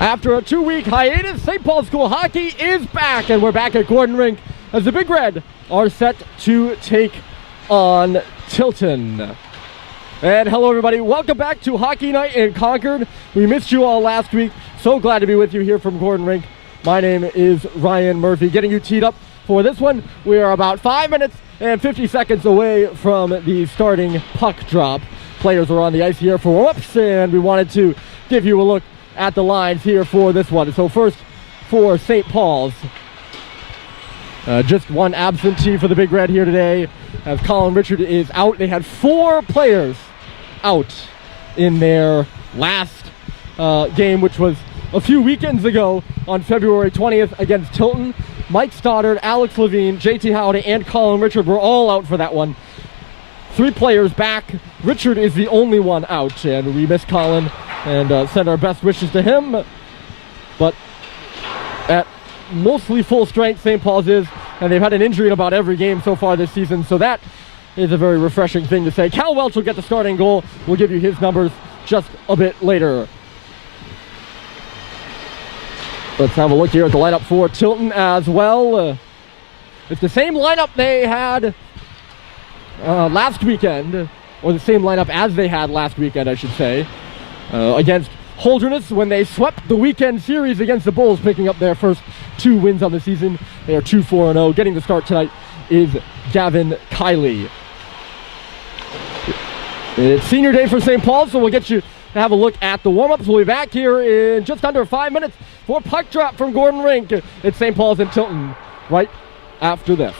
After a 2-week hiatus, St. Paul School Hockey is back, and we're back at Gordon Rink as the Big Red are set to take on Tilton. And hello everybody, welcome back to Hockey Night in Concord. We missed you all last week, so glad to be with you here from Gordon Rink. My name is Ryan Murphy, getting you teed up for this one. We are about 5 minutes and 50 seconds away from the starting puck drop. Players are on the ice here for warm-ups, and we wanted to give you a look at the lines here for this one. So first for St. Paul's, just one absentee for the Big Red here today, as Colin Richard is out. They had 4 players out in their last game, which was a few weekends ago on February 20th against Tilton. Mike Stoddard, Alex Levine, JT Howdy, and Colin Richard were all out for that one. 3 players back. Richard is the only one out, and we miss Colin and send our best wishes to him. But at mostly full strength, St. Paul's is, and they've had an injury in about every game so far this season, so that is a very refreshing thing to say. Cal Welch will get the starting goal. We'll give you his numbers just a bit later. Let's have a look here at the lineup for Tilton as well. It's the same lineup they had last weekend, or the same lineup as they had last weekend, I should say, against Holderness when they swept the weekend series against the Bulls, picking up their first 2 wins on the season. They are 2-4-0. Getting the start tonight is Gavin Kiley. It's senior day for St. Paul, so we'll get you to have a look at the warm-ups. We'll be back here in just under 5 minutes for puck drop from Gordon Rink. It's St. Paul's and Tilton right after this.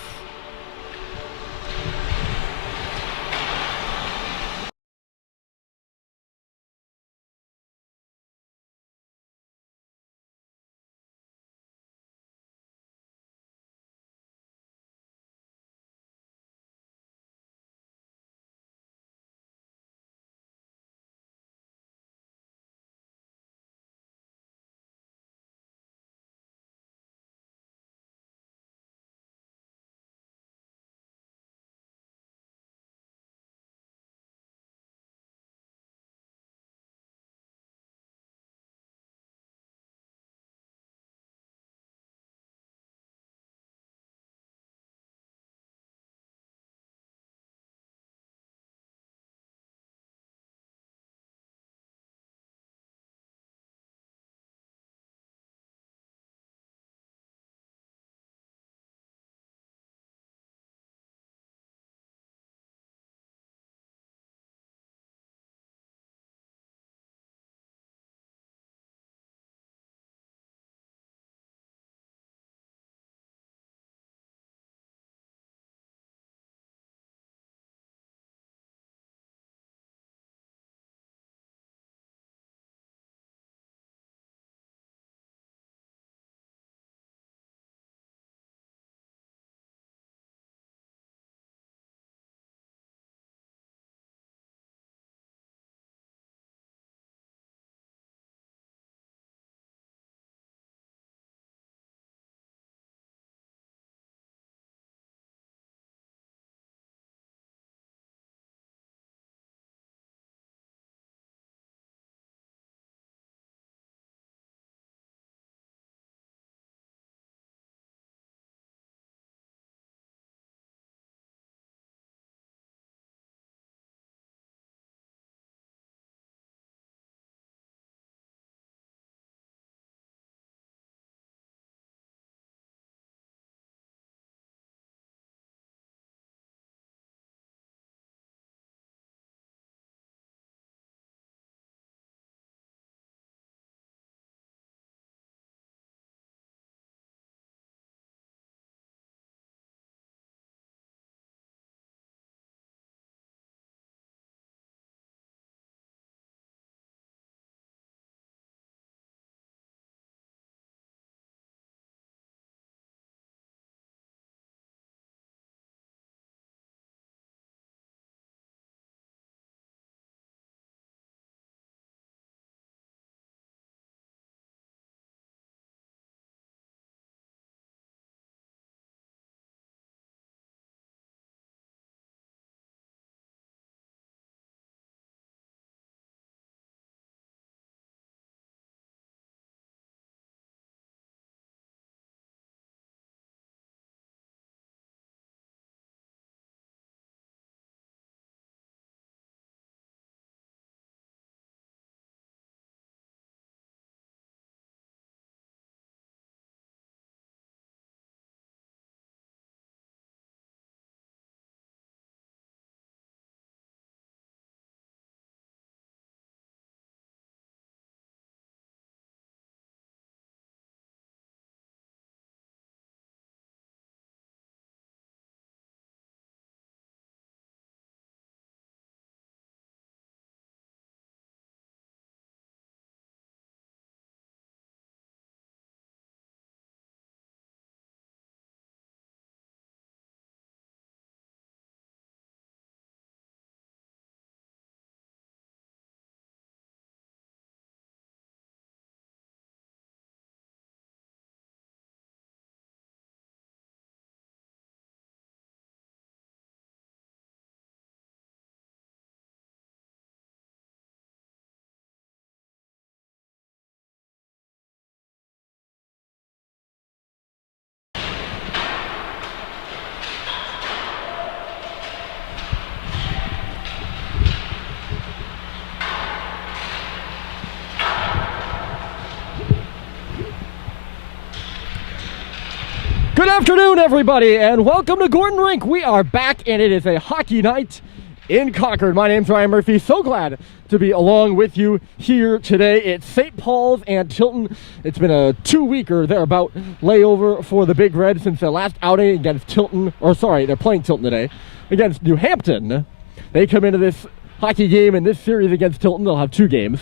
Good afternoon, everybody, and welcome to Gordon Rink. We are back, and it is a hockey night in Concord. My name's Ryan Murphy. So glad to be along with you here today. It's St. Paul's and Tilton. It's been a 2-week or thereabout layover for the Big Red since their last outing against Tilton. Or sorry, they're playing Tilton today against New Hampton. They come into this hockey game in this series against Tilton. They'll have 2 games.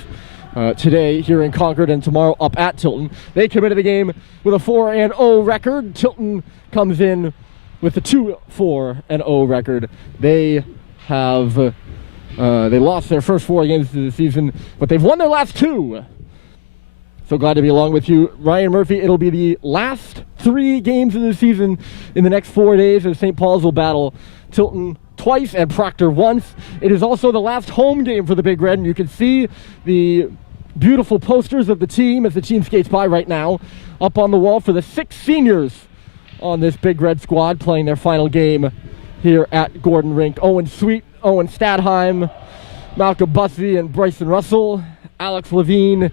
Today here in Concord and tomorrow up at Tilton. They come into the game with a 4-0 record. Tilton comes in with a 2-4-0 record. They have they lost their first 4 games of the season, but they've won their last 2. So glad to be along with you, Ryan Murphy. It'll be the last 3 games of the season in the next 4 days as St. Paul's will battle Tilton twice and Proctor once. It is also the last home game for the Big Red, and you can see the beautiful posters of the team as the team skates by right now up on the wall for the 6 seniors on this Big Red squad playing their final game here at Gordon Rink. Owen Sweet, Owen Stadheim, Malcolm Bussey, and Bryson Russell, Alex Levine,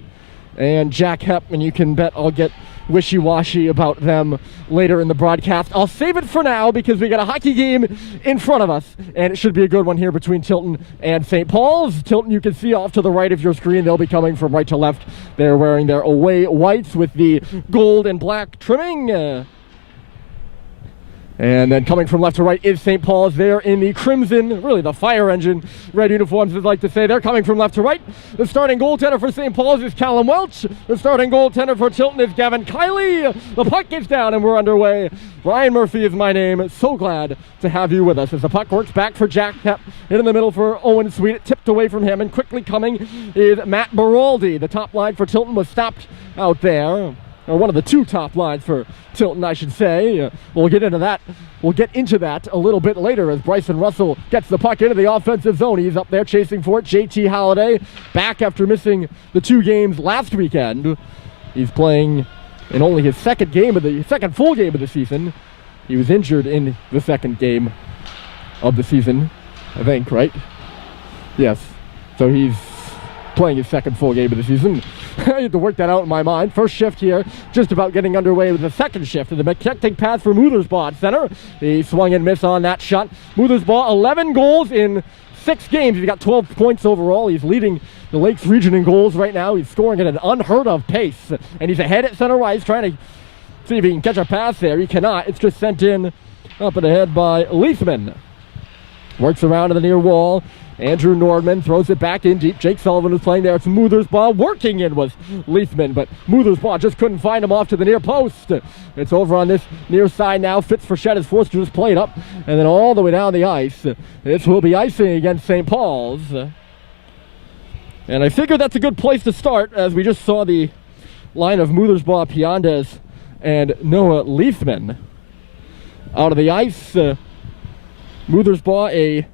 and Jack Hepp, and you can bet I'll get wishy-washy about them later in the broadcast. I'll save it for now because we got a hockey game in front of us, and it should be a good one here between Tilton and St. Paul's. Tilton, you can see off to the right of your screen. They'll be coming from right to left. They're wearing their away whites with the gold and black trimming. And then coming from left to right is St. Paul's. They're in the crimson, really the fire engine red uniforms, I'd like to say. They're coming from left to right. The starting goaltender for St. Paul's is Callum Welch. The starting goaltender for Tilton is Gavin Kiley. The puck gets down and we're underway. Ryan Murphy is my name. So glad to have you with us as the puck works back for Jack Hepp. In the middle for Owen Sweet. It tipped away from him, and quickly coming is Matt Baraldi. The top line for Tilton was stopped out there. Or one of the 2 top lines for Tilton, I should say. We'll get into that. We'll get into that a little bit later as Bryson Russell gets the puck into the offensive zone. He's up there chasing for it. JT Halliday back after missing the 2 games last weekend. He's playing in only his second full game of the season. He was injured in the second game of the season, I think, right? Yes. So he's playing his second full game of the season. I had to work that out in my mind. First shift here, just about getting underway with the second shift. And the McKechnie pass for Muthersbaugh at center. He swung and missed on that shot. Muthersbaugh, 11 goals in 6 games. He's got 12 points overall. He's leading the Lakes region in goals right now. He's scoring at an unheard of pace. And he's ahead at center ice, trying to see if he can catch a pass there. He cannot. It's just sent in up and ahead by Leithman. Works around to the near wall. Andrew Nordman throws it back in deep. Jake Sullivan is playing there. It's Muthersbaugh. Working in was Leithman, but Muthersbaugh just couldn't find him off to the near post. It's over on this near side now. Fitz Frechette is forced to just play it up, and then all the way down the ice. This will be icing against St. Paul's. And I figured that's a good place to start, as we just saw the line of Muthersbaugh, Piandes, and Noah Leithman out of the ice. Muthersbaugh, a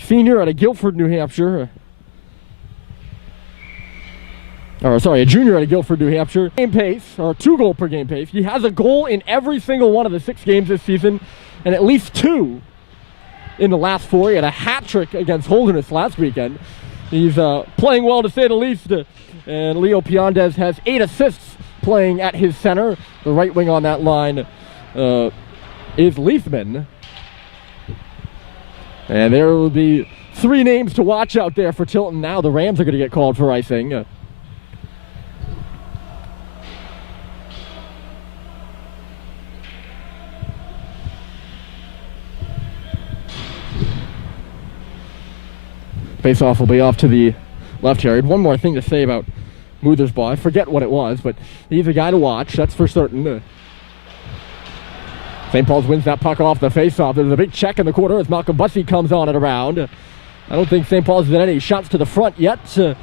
senior out of Guilford, New Hampshire. A junior out of Guilford, New Hampshire. Game pace, or 2-goal per game pace. He has a goal in every single one of the 6 games this season, and at least 2 in the last 4. He had a hat trick against Holderness last weekend. He's playing well, to say the least. And Leo Piandes has 8 assists playing at his center. The right wing on that line is Leithman. And there will be 3 names to watch out there for Tilton. Now the Rams are going to get called for icing. Face-off will be off to the left here. One more thing to say about Muthersbaugh. I forget what it was, but he's a guy to watch. That's for certain. St. Paul's wins that puck off the face-off. There's a big check in the corner as Malcolm Bussey comes on it around. I don't think St. Paul's has had any shots to the front yet. I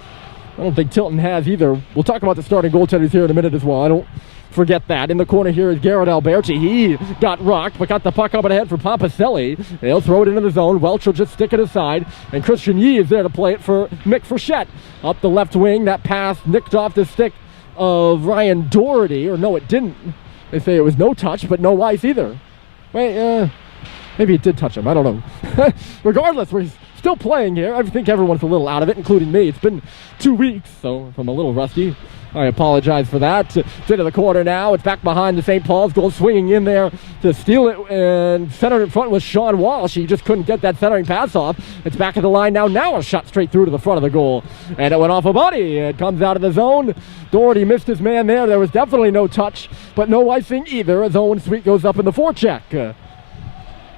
don't think Tilton has either. We'll talk about the starting goaltenders here in a minute as well. I don't forget that. In the corner here is Garrett Alberti. He got rocked, but got the puck up and ahead for Pompaselli. They'll throw it into the zone. Welch will just stick it aside, and Christian Yee is there to play it for Mick Frechette. Up the left wing, that pass nicked off the stick of Ryan Doherty, or no, it didn't. They say it was no touch, but no ice either. Wait, maybe it did touch him. I don't know. Regardless, we're still playing here. I think everyone's a little out of it, including me. It's been 2 weeks, so I'm a little rusty. I apologize for that. It's into the corner now. It's back behind the St. Paul's goal, swinging in there to steal it, and centered in front was Sean Walsh. He just couldn't get that centering pass off. It's back at the line now. Now a shot straight through to the front of the goal, and it went off a body. It comes out of the zone. Doherty missed his man there. There was definitely no touch, but no icing either, as Owen Sweet goes up in the forecheck.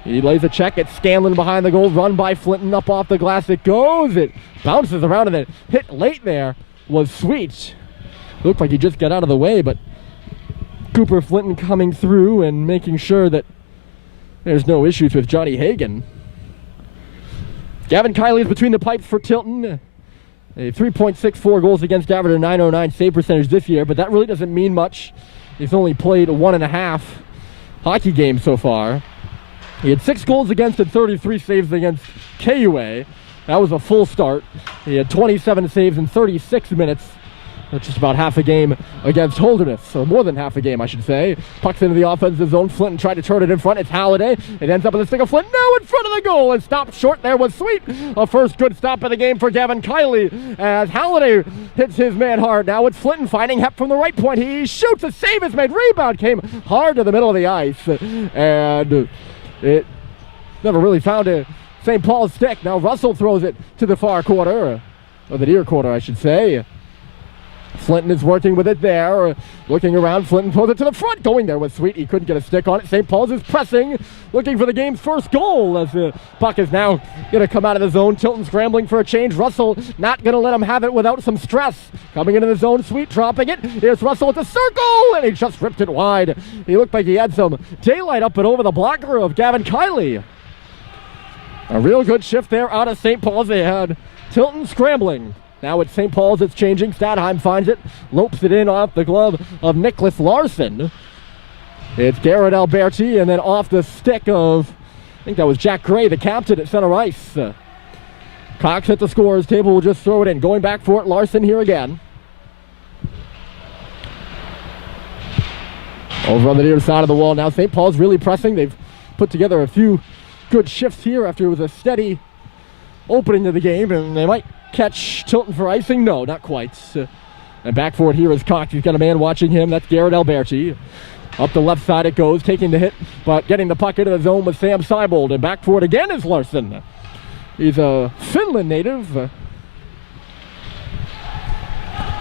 He lays a check at Scanlon behind the goal, run by Flinton, up off the glass it goes. It bounces around, and then hit late there was Sweet. Looked like he just got out of the way, but Cooper Flinton coming through and making sure that there's no issues with Johnny Hagan. Gavin Kiley is between the pipes for Tilton. A 3.64 goals against average, a 909 save percentage this year, but that really doesn't mean much. He's only played 1.5 hockey games so far. He had 6 goals against and 33 saves against KUA. That was a full start. He had 27 saves in 36 minutes. That's just about half a game against Holderness, or more than half a game, I should say. Pucks into the offensive zone. Flinton tried to turn it in front. It's Halliday. It ends up in the stick of Flinton. Now in front of the goal, and stopped short there was Sweet. A first good stop of the game for Gavin Kiley as Halliday hits his man hard. Now it's Flinton finding Hep from the right point. He shoots. A save is made. Rebound came hard to the middle of the ice, and it never really found a St. Paul's stick. Now Russell throws it to the far quarter, or the near quarter, I should say. Flinton is working with it there. Looking around, Flinton throws it to the front. Going there was Sweet. He couldn't get a stick on it. St. Paul's is pressing, looking for the game's first goal as the puck is now going to come out of the zone. Tilton scrambling for a change. Russell not going to let him have it without some stress. Coming into the zone, Sweet dropping it. Here's Russell at the circle, and he just ripped it wide. He looked like he had some daylight up and over the blocker of Gavin Kiley. A real good shift there out of St. Paul's. They had Tilton scrambling. Now it's St. Paul's, it's changing. Stadheim finds it, lopes it in off the glove of Nicholas Larson. It's Garrett Alberti, and then off the stick of, I think that was Jack Gray, the captain at center ice. Cox at the scorer's table will just throw it in. Going back for it, Larson here again. Over on the near side of the wall now. St. Paul's really pressing. They've put together a few good shifts here after it was a steady opening to the game, and they might catch Tilton for icing. No, not quite. And back for it here is Cox. He's got a man watching him. That's Garrett Alberti. Up the left side it goes, taking the hit, but getting the puck into the zone with Sam Seibold. And back for it again is Larson. He's a Finland native.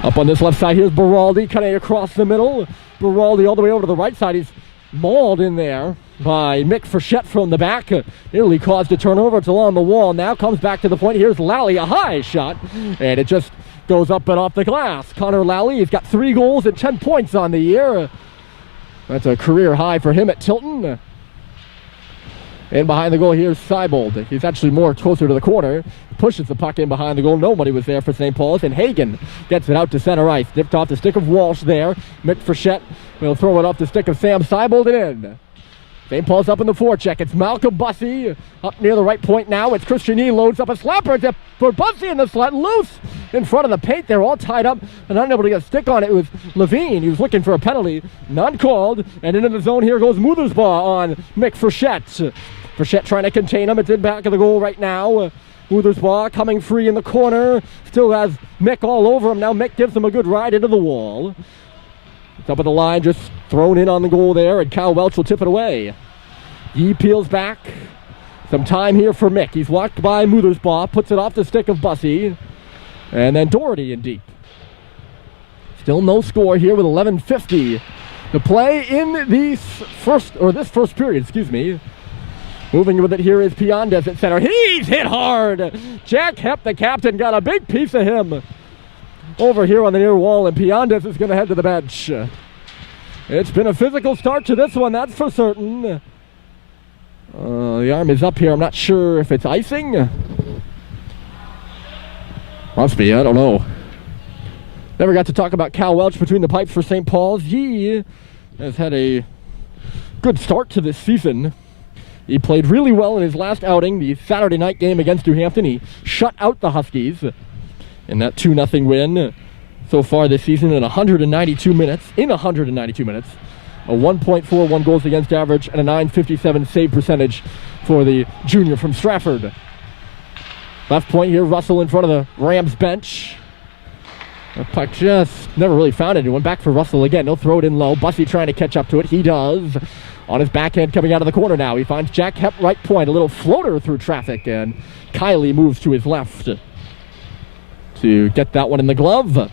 Up on this left side, here's Baraldi cutting across the middle. Baraldi all the way over to the right side. He's mauled in there by Mick Frechette from the back. Nearly caused a turnover. It's along the wall. Now comes back to the point. Here's Lally, a high shot, and it just goes up and off the glass. Connor Lally, he's got 3 goals and 10 points on the year. That's a career high for him at Tilton. And behind the goal, here's Seibold. He's actually more closer to the corner. Pushes the puck in behind the goal. Nobody was there for St. Paul's, and Hagan gets it out to center ice. Dipped off the stick of Walsh there. Mick Frechette will throw it off the stick of Sam Seibold and in. St. Paul's up in the forecheck. It's Malcolm Bussey up near the right point now. It's Christian E. loads up a slapper for Bussey in the slot. Loose in front of the paint. They're all tied up and unable to get a stick on it. It was Levine. He was looking for a penalty. None called. And into the zone here goes Muthersbaugh on Mick Frechette. Frechette trying to contain him. It's in back of the goal right now. Muthersbaugh coming free in the corner. Still has Mick all over him. Now Mick gives him a good ride into the wall. Top of the line, just thrown in on the goal there, and Cal Welch will tip it away. He peels back. Some time here for Mick. He's walked by Muthersbaugh, puts it off the stick of Bussey, and then Doherty in deep. Still no score here with 11:50 to play in this first period, excuse me. Moving with it here is Piandes at center. He's hit hard. Jack Hep, the captain, got a big piece of him over here on the near wall, and Piandes is going to head to the bench. It's been a physical start to this one, that's for certain. The arm is up here. I'm not sure if it's icing. Must be, I don't know. Never got to talk about Cal Welch between the pipes for St. Paul's. He has had a good start to this season. He played really well in his last outing, the Saturday night game against New Hampton. He shut out the Huskies in that 2-0 win so far this season in 192 minutes. A 1.41 goals against average and a .957 save percentage for the junior from Stratford. Left point here, Russell in front of the Rams bench. The puck just never really found anyone. Back for Russell again. He'll throw it in low. Bussey trying to catch up to it. He does. On his backhand coming out of the corner now. He finds Jack Hepp right point. A little floater through traffic. And Kylie moves to his left to get that one in the glove.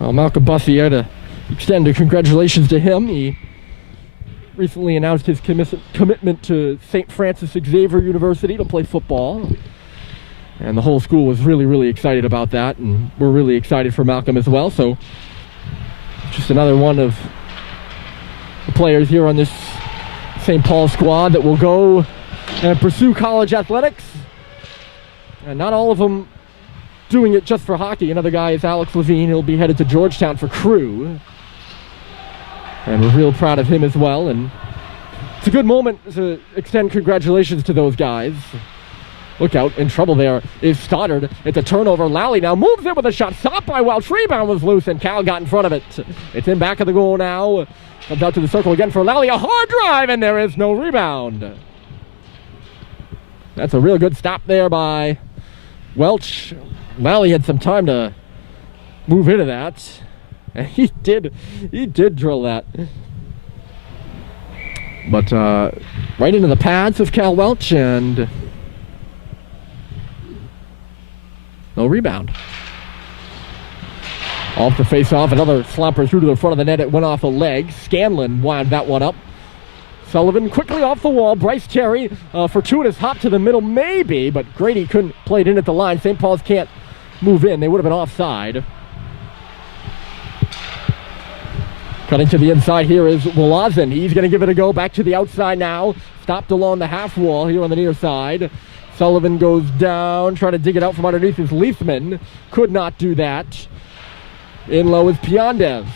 Well, Malcolm Bussey had to extend a congratulations to him. He recently announced his commitment to St. Francis Xavier University to play football. And the whole school was really, really excited about that. And we're really excited for Malcolm as well. So just another one of the players here on this St. Paul squad that will go and pursue college athletics. And not all of them doing it just for hockey. Another guy is Alex Levine. He'll be headed to Georgetown for crew. And we're real proud of him as well. And it's a good moment to extend congratulations to those guys. Look out, in trouble there is Stoddard. It's a turnover. Lally now moves in with a shot. Stopped by Welch. Rebound was loose, and Cal got in front of it. It's in back of the goal now. Comes out to the circle again for Lally. A hard drive, and there is no rebound. That's a real good stop there by Welch. Lally had some time to move into that. And he did drill that. But right into the pads of Cal Welch, and no rebound. Off the face-off, another slapper through to the front of the net. It went off a leg. Scanlon wound that one up. Sullivan quickly off the wall. Bryce Terry, fortuitous hop to the middle, maybe, but Grady couldn't play it in at the line. St. Paul's can't move in. They would have been offside. Cutting to the inside here is Wolazen. He's going to give it a go. Back to the outside now. Stopped along the half wall here on the near side. Sullivan goes down, trying to dig it out from underneath his Leafman. Could not do that. In low is Piondev.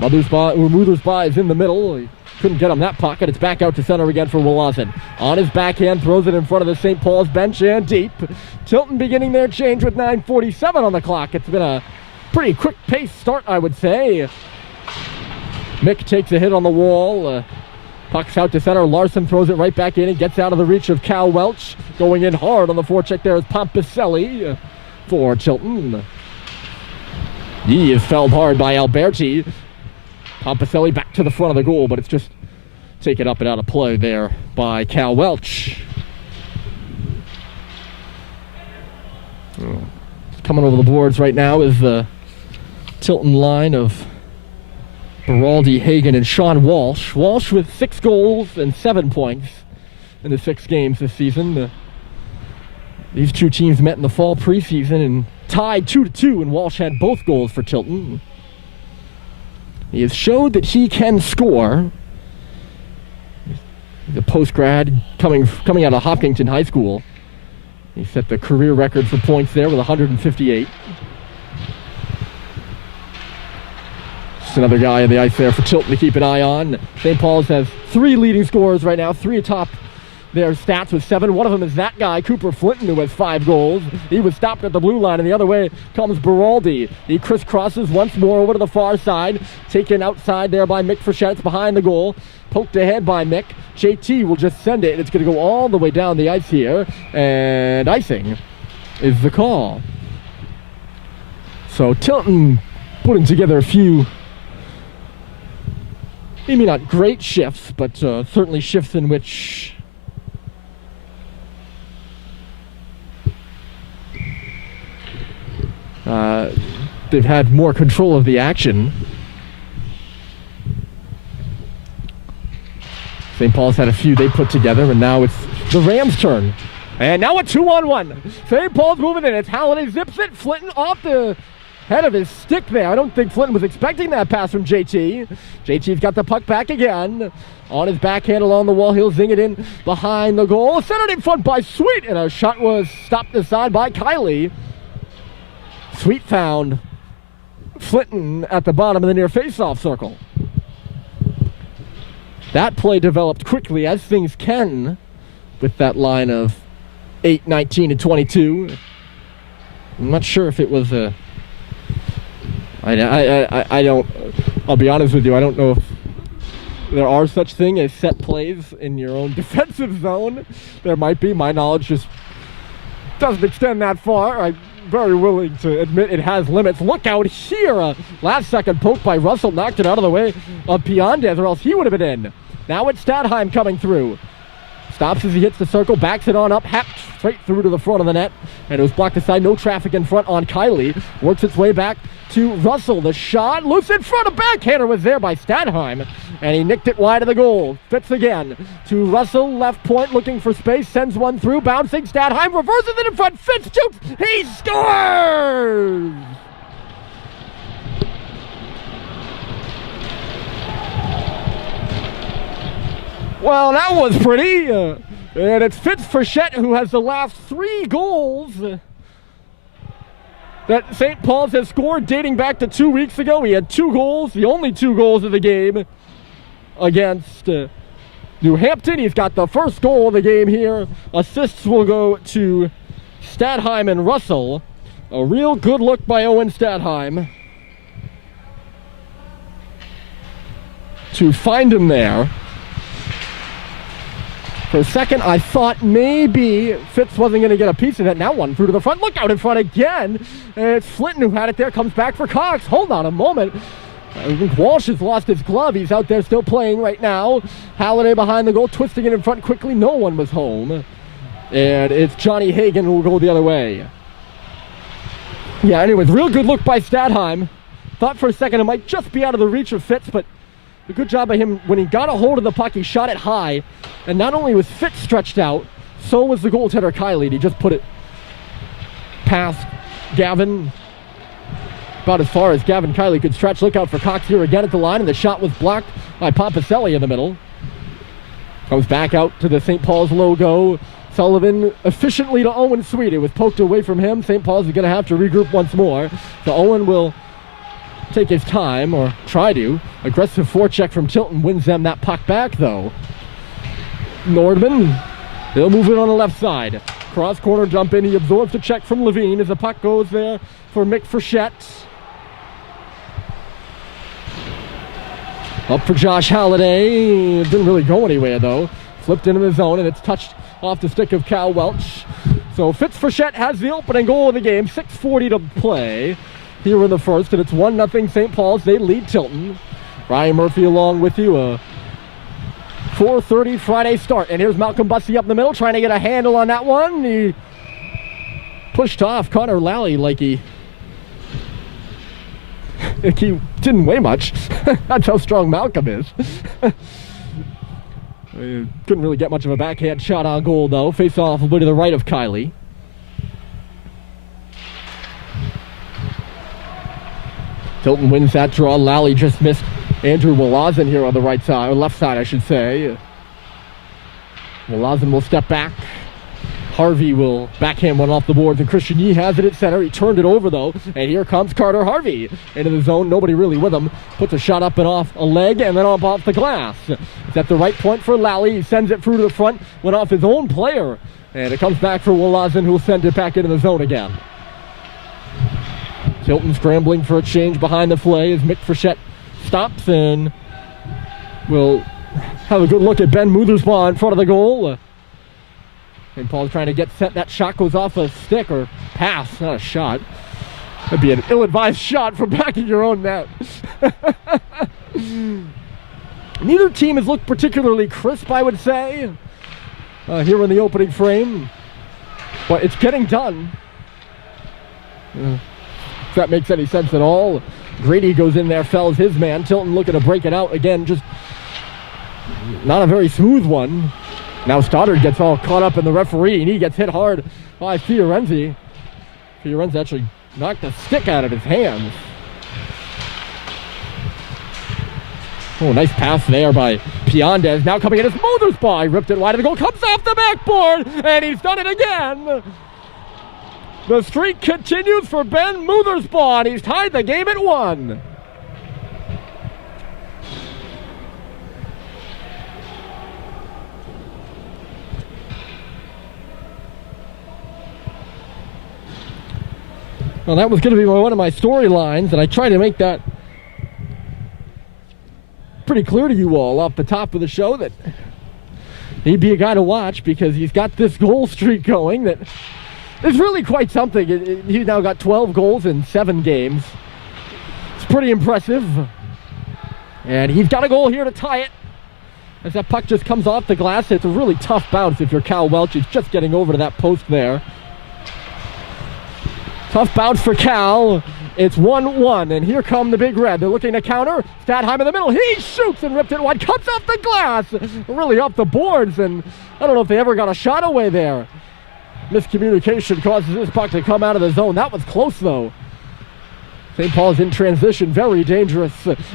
Muthersbaugh is in the middle. He couldn't get him that pocket. It's back out to center again for Wolazen. On his backhand, throws it in front of the St. Paul's bench and deep. Tilton beginning their change with 9:47 on the clock. It's been a pretty quick pace start, I would say. Mick takes a hit on the wall. Puck's out to center. Larson throws it right back in. It gets out of the reach of Cal Welch. Going in hard on the forecheck there is Pompicelli for Tilton. He is felled hard by Alberti. Pompicelli back to the front of the goal, but it's just taken up and out of play there by Cal Welch. Coming over the boards right now is the Tilton line of Beraldi, Hagan, and Sean Walsh. Walsh with 6 goals and 7 points in the 6 games this season. These two teams met in the fall preseason and tied 2-2, and Walsh had both goals for Tilton. He has showed that he can score. He's a post-grad coming out of Hopkinton High School. He set the career record for points there with 158. Just another guy on the ice there for Tilton to keep an eye on. St. Paul's has 3 leading scorers right now, 3 atop their stats with 7. One of them is that guy, Cooper Flinton, who has 5 goals. He was stopped at the blue line, and the other way comes Beraldi. He crisscrosses once more over to the far side. Taken outside there by Mick Frechette behind the goal. Poked ahead by Mick. JT will just send it, and it's going to go all the way down the ice here. And icing is the call. So Tilton putting together a few, maybe not great shifts, but certainly shifts in which they've had more control of the action. St. Paul's had a few they put together, and now it's the Rams' turn. And now a 2-on-1. St. Paul's moving in. It's Halliday zips it. Flinton off the head of his stick there. I don't think Flinton was expecting that pass from JT. JT's got the puck back again. On his backhand along the wall, he'll zing it in behind the goal. Centered in front by Sweet, and a shot was stopped aside by Kylie. Sweet found Flinton at the bottom of the near face-off circle. That play developed quickly, as things can, with that line of 8, 19, and 22. I'm not sure if it was a... I don't... I'll be honest with you, I don't know if there are such thing as set plays in your own defensive zone. There might be. My knowledge just doesn't extend that far. very willing to admit it has limits. Look out here. Last second poke by Russell knocked it out of the way of Piandez, or else he would have been in. Now it's Stadheim coming through. Stops as he hits the circle, backs it on up, happed straight through to the front of the net. And it was blocked aside, no traffic in front on Kylie. Works its way back to Russell. The shot, loose in front, a backhander was there by Stadheim. And he nicked it wide of the goal. Fits again to Russell, left point, looking for space, sends one through, bouncing Stadheim, reverses it in front, Fitz shoots, he scores! Well, that was pretty. And it's Fitz Frechette who has the last 3 goals that St. Paul's has scored dating back to 2 weeks ago. He had 2 goals, the only 2 goals of the game against New Hampton. He's got the first goal of the game here. Assists will go to Stadheim and Russell. A real good look by Owen Stadheim to find him there. For a second, I thought maybe Fitz wasn't going to get a piece of it. Now one through to the front. Look out in front again. And it's Flinton who had it there. Comes back for Cox. Hold on a moment. I think Walsh has lost his glove. He's out there still playing right now. Halliday behind the goal, twisting it in front quickly. No one was home. And it's Johnny Hagan who will go the other way. Yeah, anyways, real good look by Stadheim. Thought for a second it might just be out of the reach of Fitz, but a good job by him. When he got a hold of the puck, he shot it high. And not only was Fitz stretched out, so was the goaltender Kylie. He just put it past Gavin, about as far as Gavin Kylie could stretch. Look out for Cox here again at the line, and the shot was blocked by Pompaselli in the middle. Comes back out to the St. Paul's logo. Sullivan efficiently to Owen Sweet. It was poked away from him. St. Paul's is going to have to regroup once more. So Owen will take his time, or try to. Aggressive forecheck from Tilton wins them that puck back, though. Nordman, they'll move it on the left side. Cross corner jump in. He absorbs the check from Levine as the puck goes there for Mick Frechette. Up for Josh Halliday. It didn't really go anywhere, though. Flipped into the zone, and it's touched off the stick of Cal Welch. So Fitz Frechette has the opening goal of the game. 6:40 to play here in the first, and it's 1-0 St. Paul's. They lead Tilton. Ryan Murphy along with you. 4:30 Friday start. And here's Malcolm Bussey up the middle, trying to get a handle on that one. He pushed off Connor Lally like he didn't weigh much. That's how strong Malcolm is. Couldn't really get much of a backhand shot on goal, though. Face off a bit to the right of Kylie. Tilton wins that draw. Lally just missed Andrew Walazen here on the right side, or left side, I should say. Walazen will step back. Harvey will backhand one off the boards, and Christian Yee has it at center. He turned it over, though, and here comes Carter Harvey into the zone. Nobody really with him. Puts a shot up and off a leg, and then up off the glass. It's at the right point for Lally. He sends it through to the front. Went off his own player, and it comes back for Walazen, who will send it back into the zone again. Tilton scrambling for a change behind the play as Mick Frechette stops and will have a good look at Ben Muthersbaugh in front of the goal. And Paul's trying to get set. That shot goes off a stick, or pass, not a shot. That'd be an ill-advised shot from back in your own net. Neither team has looked particularly crisp, I would say, here in the opening frame. But it's getting done. If that makes any sense at all. Grady goes in there, fells his man. Tilton looking to break it out again, just not a very smooth one. Now Stoddard gets all caught up in the referee, and he gets hit hard by Fiorenzi. Fiorenzi actually knocked the stick out of his hands. Oh, nice pass there by Piandez. Now coming in is Muthersbaugh. He ripped it wide of the goal, comes off the backboard, and he's done it again. The streak continues for Ben Muthersbaugh, and he's tied the game at 1. Well, that was going to be one of my storylines, and I tried to make that pretty clear to you all off the top of the show that he'd be a guy to watch because he's got this goal streak going that is really quite something. He's now got 12 goals in 7 games. It's pretty impressive. And he's got a goal here to tie it. As that puck just comes off the glass, it's a really tough bounce if you're Cal Welch. He's just getting over to that post there. Tough bounce for Cal. It's 1-1, and here come the Big Red. They're looking to counter. Stadheim in the middle. He shoots and ripped it wide. Cuts off the glass. Really off the boards, and I don't know if they ever got a shot away there. Miscommunication causes this puck to come out of the zone. That was close, though. St. Paul's in transition. Very dangerous.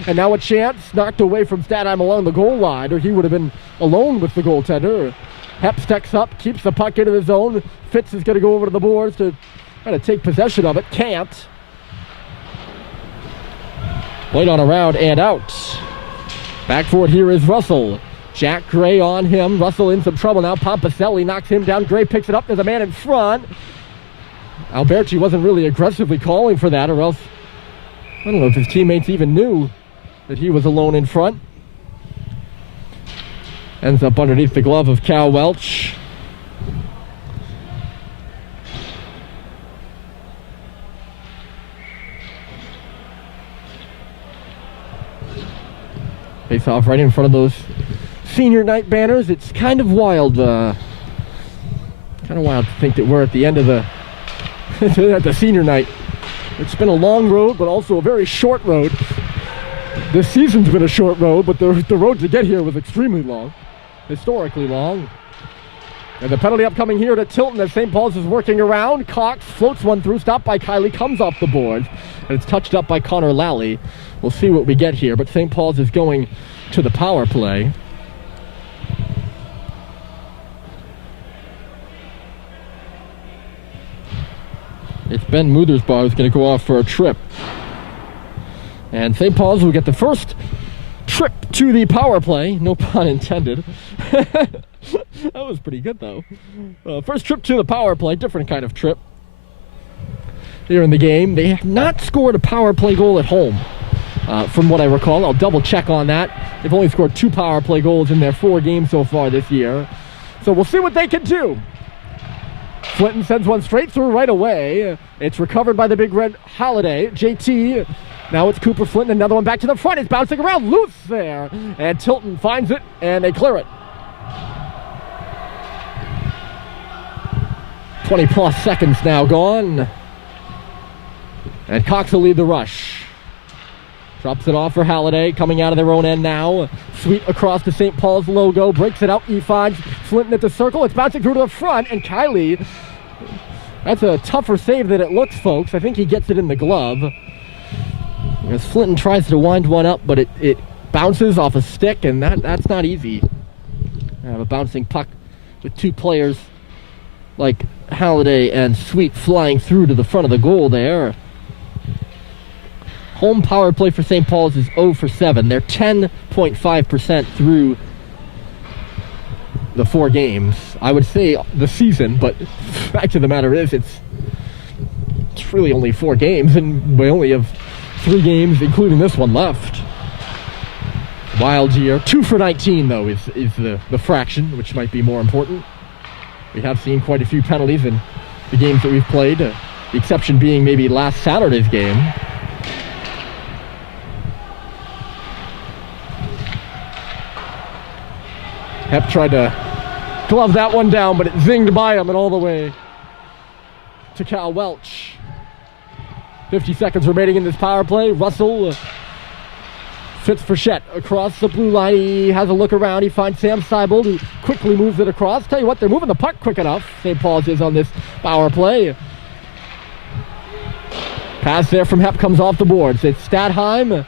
And now a chance. Knocked away from Stadheim along the goal line, or he would have been alone with the goaltender. Hep steps up, keeps the puck into the zone. Fitz is going to go over to the boards to try to take possession of it. Can't. Played on around and out. Back for it here is Russell. Jack Gray on him. Russell in some trouble now. Pompaselli knocks him down. Gray picks it up. There's a man in front. Alberti wasn't really aggressively calling for that, or else I don't know if his teammates even knew that he was alone in front. Ends up underneath the glove of Cal Welch. Face off right in front of those senior night banners. It's kind of wild. To think that we're at the end of the at the senior night. It's been a long road, but also a very short road. This season's been a short road, but the road to get here was extremely long, historically long. And the penalty upcoming here to Tilton as St. Paul's is working around. Cox floats one through, stopped by Kiley, comes off the boards, and it's touched up by Connor Lally. We'll see what we get here, but St. Paul's is going to the power play. It's Ben Muthersbaugh who's going to go off for a trip. And St. Paul's will get the first trip to the power play. No pun intended. That was pretty good, though. First trip to the power play, different kind of trip. Here in the game, they have not scored a power play goal at home, from what I recall. I'll double check on that. They've only scored 2 power play goals in their 4 games so far this year. So we'll see what they can do. Flinton sends one straight through right away. It's recovered by the Big Red Holiday. JT. Now it's Cooper Flinton. Another one back to the front. It's bouncing around loose there. And Tilton finds it, and they clear it. 20-plus seconds now gone. And Cox will lead the rush. Drops it off for Halliday, coming out of their own end now. Sweet across the St. Paul's logo, breaks it out. He finds Flinton at the circle. It's bouncing through to the front, and Kiley, that's a tougher save than it looks, folks. I think he gets it in the glove. As Flinton tries to wind one up, but it bounces off a stick, and that's not easy. I have a bouncing puck with 2 players like Halliday and Sweet flying through to the front of the goal there. Home power play for St. Paul's is 0 for 7. They're 10.5% through the 4 games. I would say the season, but the fact of the matter is it's really only 4 games, and we only have 3 games, including this one, left. Wild year. 2 for 19, though, is the fraction, which might be more important. We have seen quite a few penalties in the games that we've played, the exception being maybe last Saturday's game. Hep tried to glove that one down, but it zinged by him and all the way to Cal Welch. 50 seconds remaining in this power play. Russell fits Frechette across the blue line. He has a look around. He finds Sam Seibold, who quickly moves it across. Tell you what, they're moving the puck quick enough. St. Paul's is on this power play. Pass there from Hep comes off the boards. It's Stadheim.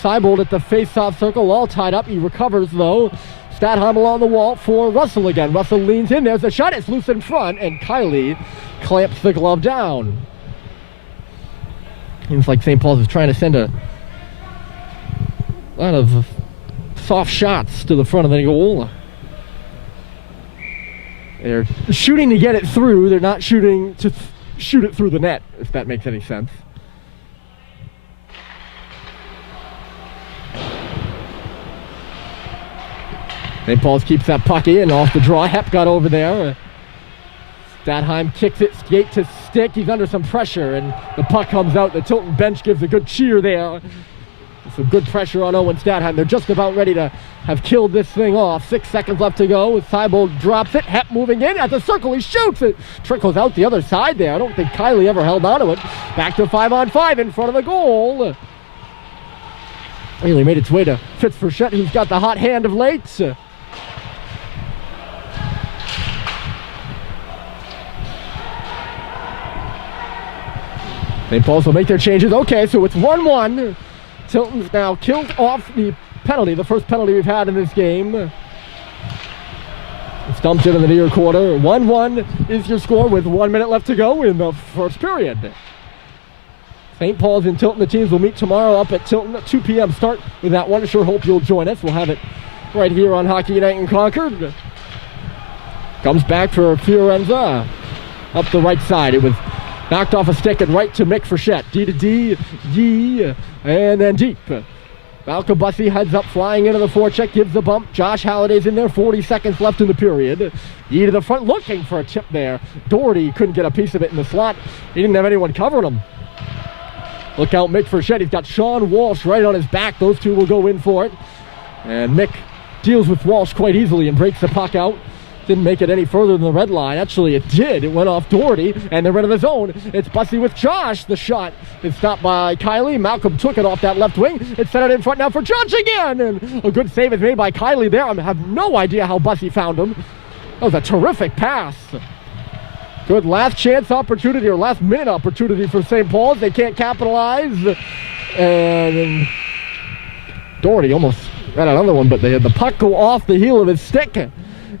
Seibold at the face-off circle, all tied up. He recovers, though. Stadheim along the wall for Russell again. Russell leans in. There's a shot. It's loose in front, and Kiley clamps the glove down. Seems like St. Paul's is trying to send a lot of soft shots to the front of the goal. They're shooting to get it through. They're not shooting to shoot it through the net, if that makes any sense. St. Paul's keeps that puck in off the draw. Hep got over there. Stadheim kicks it skate to stick. He's under some pressure, and the puck comes out. The Tilton bench gives a good cheer there. Some good pressure on Owen Stadheim. They're just about ready to have killed this thing off. 6 seconds left to go. Thibault drops it. Hep moving in at the circle. He shoots it. Trickles out the other side there. I don't think Kylie ever held on to it. Back to 5-on-5 in front of the goal. Really made its way to Fitzfurchette, who's got the hot hand of late. St. Paul's will make their changes. Okay, so it's 1-1. Tilton's now killed off the penalty, the first penalty we've had in this game. It's dumped in the near quarter. 1-1 is your score with 1 minute left to go in the first period. St. Paul's and Tilton, the teams will meet tomorrow up at Tilton at 2 p.m. start with that one. Sure hope you'll join us. We'll have it right here on Hockey Night in Concord. Comes back for Fiorenza up the right side. It was knocked off a stick and right to Mick Frechette. D to D, Yee, and then deep. Malcolm Bussey heads up, flying into the forecheck, gives the bump. Josh Halliday's in there, 40 seconds left in the period. Yee to the front, looking for a chip there. Doherty couldn't get a piece of it in the slot. He didn't have anyone covering him. Look out, Mick Frechette. He's got Sean Walsh right on his back. Those two will go in for it. And Mick deals with Walsh quite easily and breaks the puck out. Didn't make it any further than the red line. Actually, it did. It went off Doherty, and they're into the zone. It's Bussey with Josh. The shot is stopped by Kylie. Malcolm took it off that left wing. It's set it in front now for Josh again. And a good save is made by Kylie there. I have no idea how Bussey found him. That was a terrific pass. Good last chance opportunity, or last minute opportunity for St. Paul's. They can't capitalize. And Doherty almost got another one, but they had the puck go off the heel of his stick.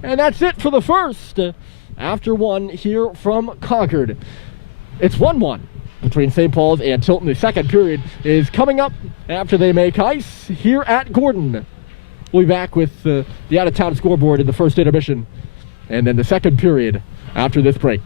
And that's it for the first. After one here from Concord. It's 1-1 between St. Paul's and Tilton. The second period is coming up after they make ice here at Gordon. We'll be back with the out-of-town scoreboard in the first intermission. And then the second period after this break.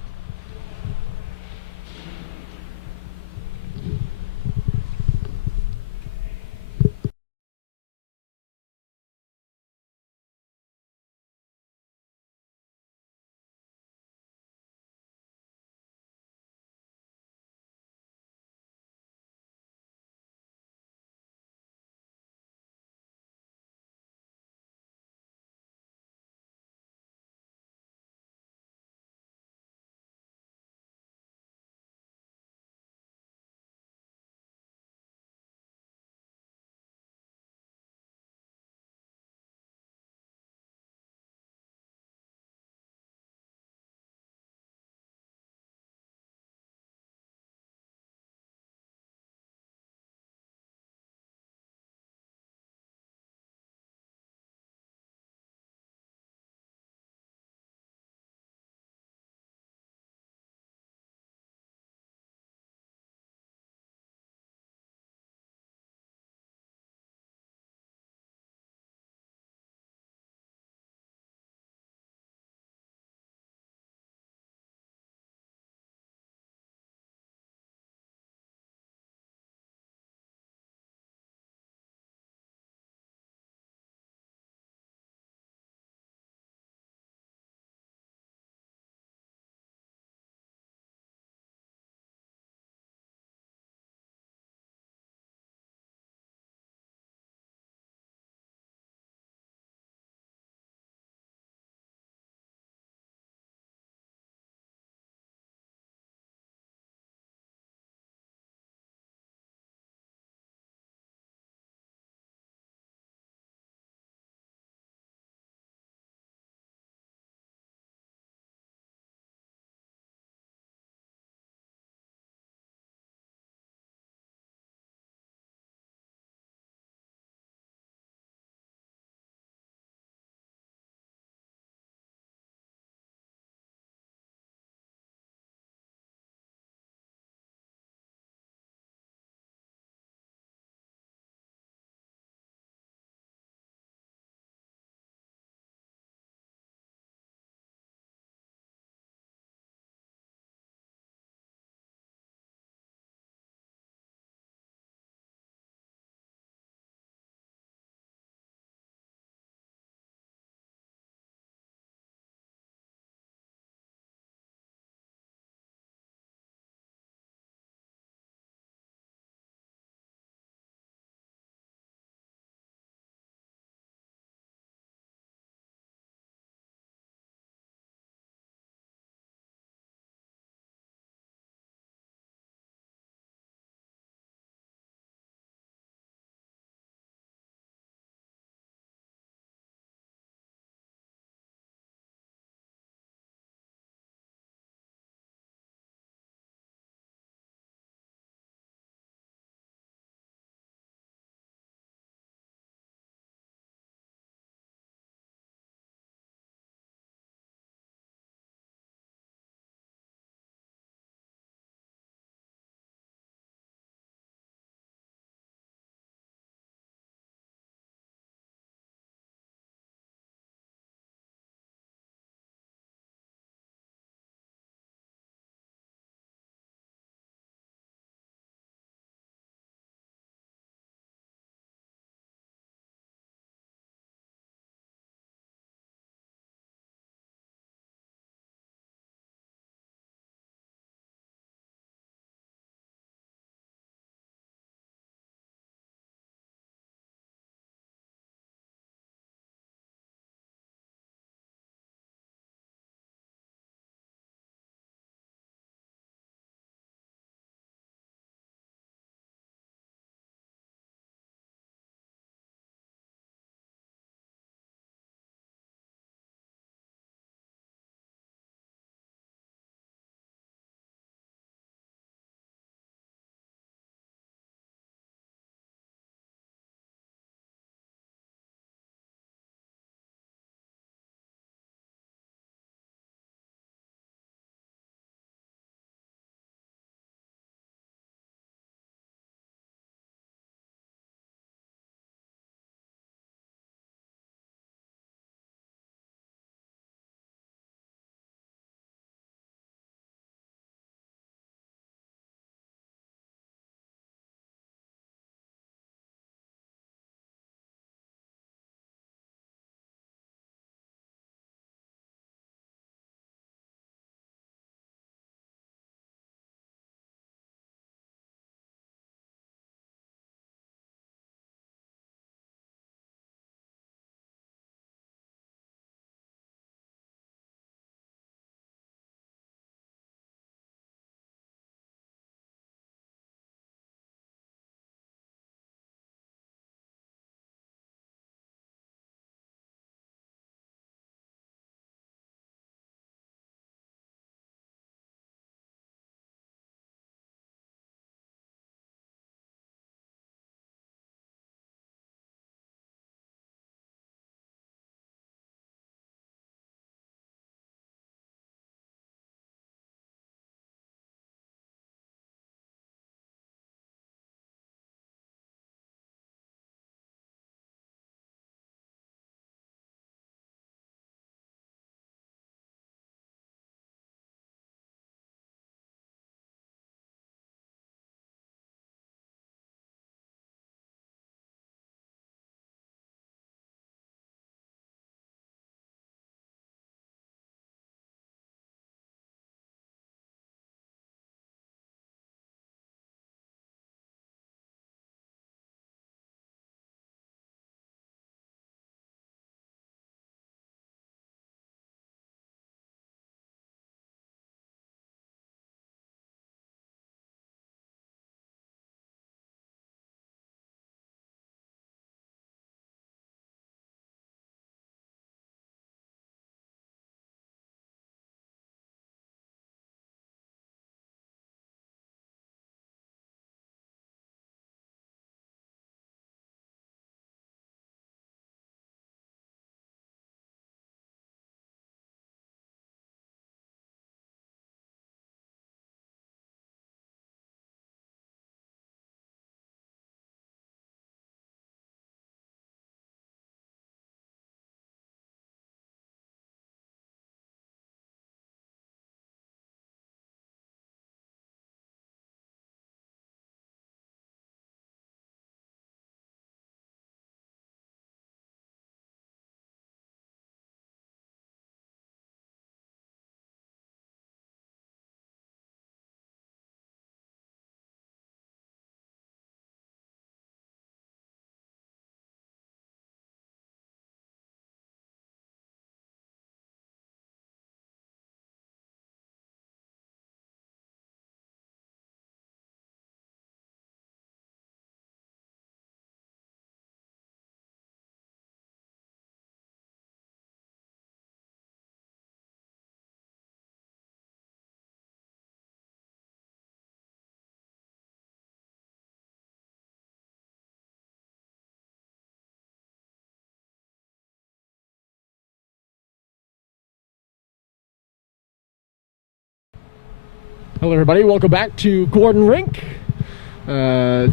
Hello everybody, welcome back to Gordon Rink.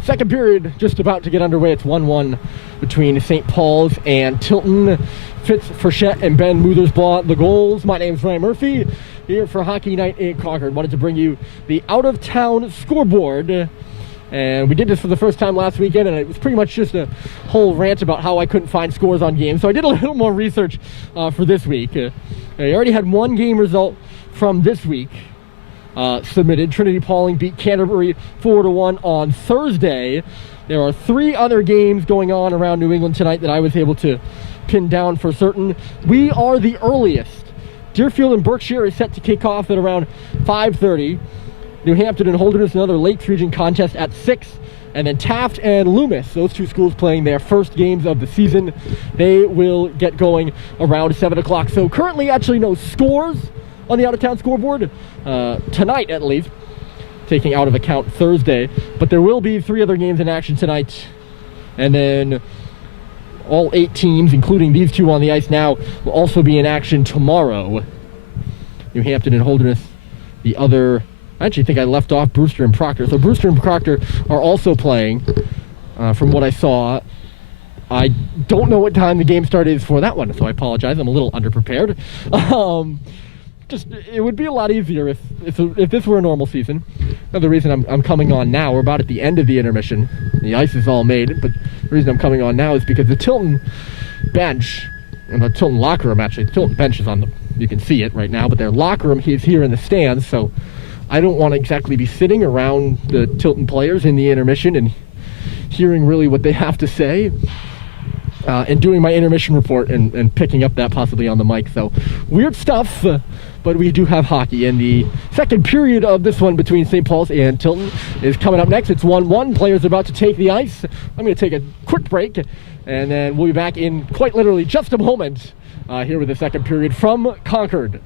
Second period just about to get underway. It's 1-1 between St. Paul's and Tilton. Fitz Frechette and Ben Muthersbaugh the goals. My name's Ryan Murphy here for Hockey Night in Concord. Wanted to bring you the out-of-town scoreboard. And we did this for the first time last weekend, and it was pretty much just a whole rant about how I couldn't find scores on games. So I did a little more research for this week. I already had one game result from this week submitted. Trinity Pauling beat Canterbury 4-1 on Thursday. There are 3 other games going on around New England tonight that I was able to pin down for certain. We are the earliest. Deerfield and Berkshire is set to kick off at around 5:30. New Hampton and Holderness, another Lakes region contest at 6. And then Taft and Loomis, those 2 schools playing their first games of the season. They will get going around 7 o'clock. So currently actually no scores on the out-of-town scoreboard tonight, at least, taking out of account Thursday. But there will be 3 other games in action tonight. And then all 8 teams, including these 2 on the ice now, will also be in action tomorrow. New Hampton and Holderness, the other... I actually think I left off Brewster and Proctor. So Brewster and Proctor are also playing, from what I saw. I don't know what time the game start is for that one, so I apologize. I'm a little underprepared. It would be a lot easier if this were a normal season. Another reason I'm coming on now, we're about at the end of the intermission. The ice is all made, but the reason I'm coming on now is because the Tilton bench, and the Tilton locker room actually, the Tilton bench is on the, you can see it right now, but their locker room is here in the stands, so I don't want to exactly be sitting around the Tilton players in the intermission and hearing really what they have to say, and doing my intermission report and picking up that possibly on the mic. So weird stuff, but we do have hockey, and the second period of this one between St. Paul's and Tilton is coming up next. It's 1-1. Players are about to take the ice. I'm going to take a quick break, and then we'll be back in quite literally just a moment here with the second period from Concord.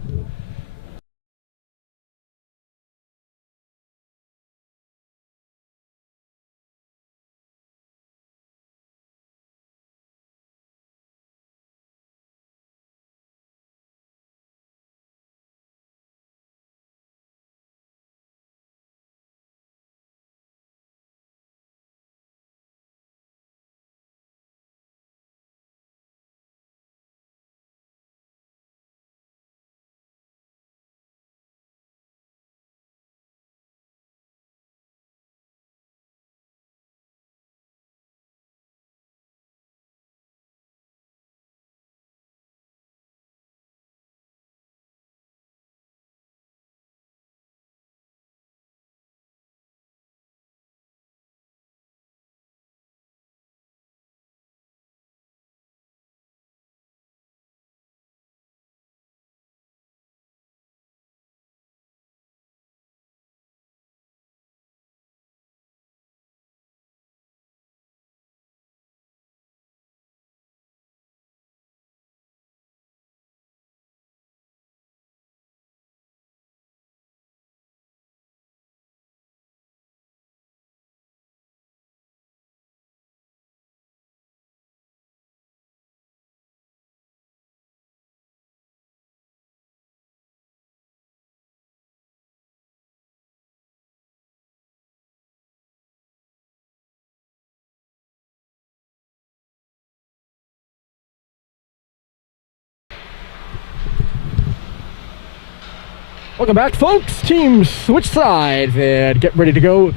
Welcome back, folks. Teams switch sides and get ready to go.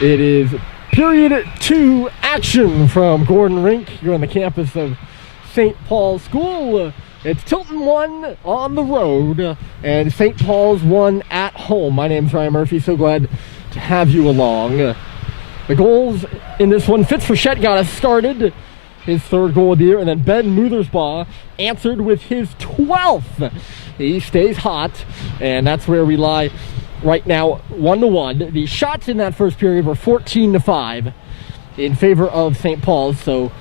It is period 2 action from Gordon Rink. You're on the campus of St. Paul's School. It's Tilton 1 on the road and St. Paul's 1 at home. My name's Ryan Murphy. So glad to have you along. The goals in this one, Fitz Frechette got us started. His 3rd goal of the year, and then Ben Muthersbaugh answered with his 12th. He stays hot, and that's where we lie right now, 1-1. The shots in that first period were 14-5 in favor of St. Paul's, so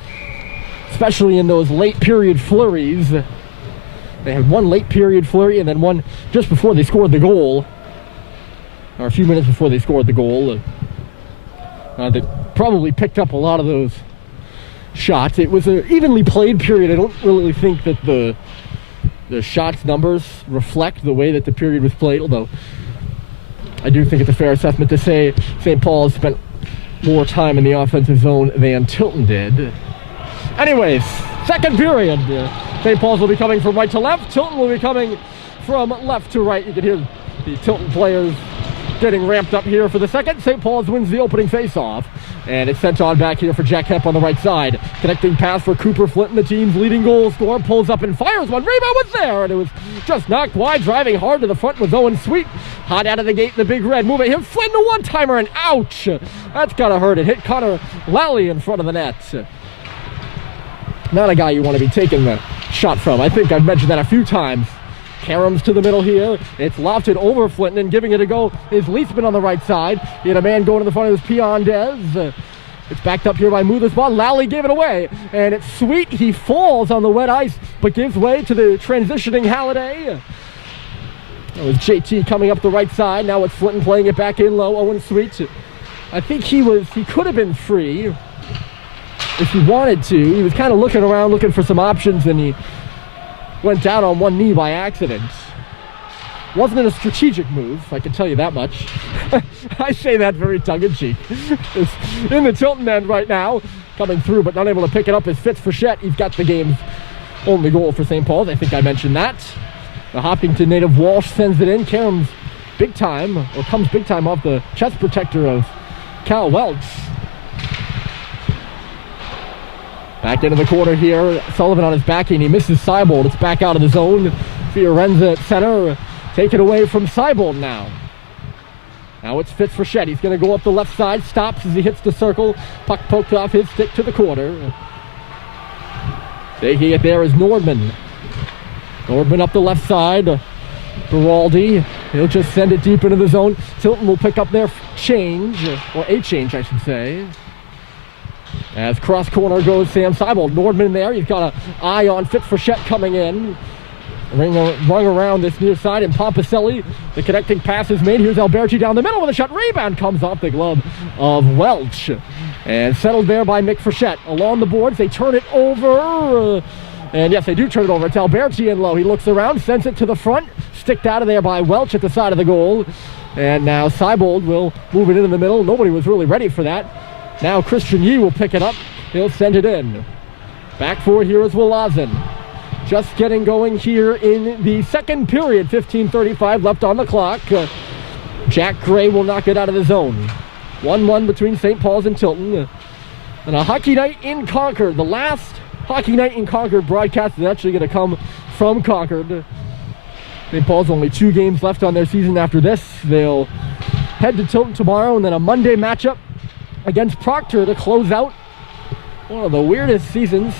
especially in those late period flurries. They had one late period flurry and then one just before they scored the goal, or a few minutes before they scored the goal. They probably picked up a lot of those shots. It was an evenly played period. I don't really think that the shots numbers reflect the way that the period was played, although I do think it's a fair assessment to say St. Paul spent more time in the offensive zone than Tilton did. Anyways, second period. St. Paul's will be coming from right to left. Tilton will be coming from left to right. You can hear the Tilton players getting ramped up here for the second. St. Paul's wins the opening face-off. And it's sent on back here for Jack Hepp on the right side. Connecting pass for Cooper Flinton, the team's leading goal scorer. Pulls up and fires one. Rebound was there, and it was just knocked wide. Driving hard to the front was Owen Sweet. Hot out of the gate, the big red. Moving him. Flinton, a one-timer, and ouch! That's gotta hurt. It hit Connor Lally in front of the net. Not a guy you want to be taking the shot from. I think I've mentioned that a few times. Karams to the middle here. It's lofted over Flinton, and giving it a go is Leisman on the right side. He had a man going to the front of his Piandez. It's backed up here by Muthersbaugh. Lally gave it away, and it's Sweet. He falls on the wet ice, but gives way to the transitioning Halliday. That was JT coming up the right side. Now it's Flinton playing it back in low. Owen Sweet. I think he could have been free if he wanted to. He was kind of looking around, looking for some options, and he went down on one knee by accident. Wasn't a strategic move, I can tell you that much. I say that very tongue-in-cheek. It's in the Tilton end right now, coming through, but not able to pick it up is Fitz Frechette. He's got the game's only goal for St. Paul's. I think I mentioned that. The Hopkinton native Walsh sends it in. Karams big time, or comes big time off the chest protector of Cal Welch. Back into the corner here. Sullivan on his backhand. He misses Seibold. It's back out of the zone. Fiorenza at center. Taken away from Seibold now. Now it's Fitz Frechette. He's going to go up the left side. Stops as he hits the circle. Puck poked off his stick to the corner. Taking it there is Nordman. Nordman up the left side. Beraldi. He'll just send it deep into the zone. Tilton will pick up their change. Or a change, I should say. As cross corner goes Sam Seibold. Nordman there. He's got an eye on Fitz Frechette coming in. Rung around this near side, and Pompaselli. The connecting pass is made. Here's Alberti down the middle with a shot. Rebound comes off the glove of Welch. And settled there by Mick Frechette. Along the boards, they turn it over. And yes, they do turn it over. It's Alberti in low. He looks around, sends it to the front. Sticked out of there by Welch at the side of the goal. And now Seibold will move it into the middle. Nobody was really ready for that. Now Christian Yee will pick it up. He'll send it in. Back for it here is Wolazen. Just getting going here in the second period. 15:35 left on the clock. Jack Gray will knock it out of the zone. 1-1 between St. Paul's and Tilton. And a hockey night in Concord. The last hockey night in Concord broadcast is actually going to come from Concord. St. Paul's only 2 games left on their season after this. They'll head to Tilton tomorrow, and then a Monday matchup against Proctor to close out one of the weirdest seasons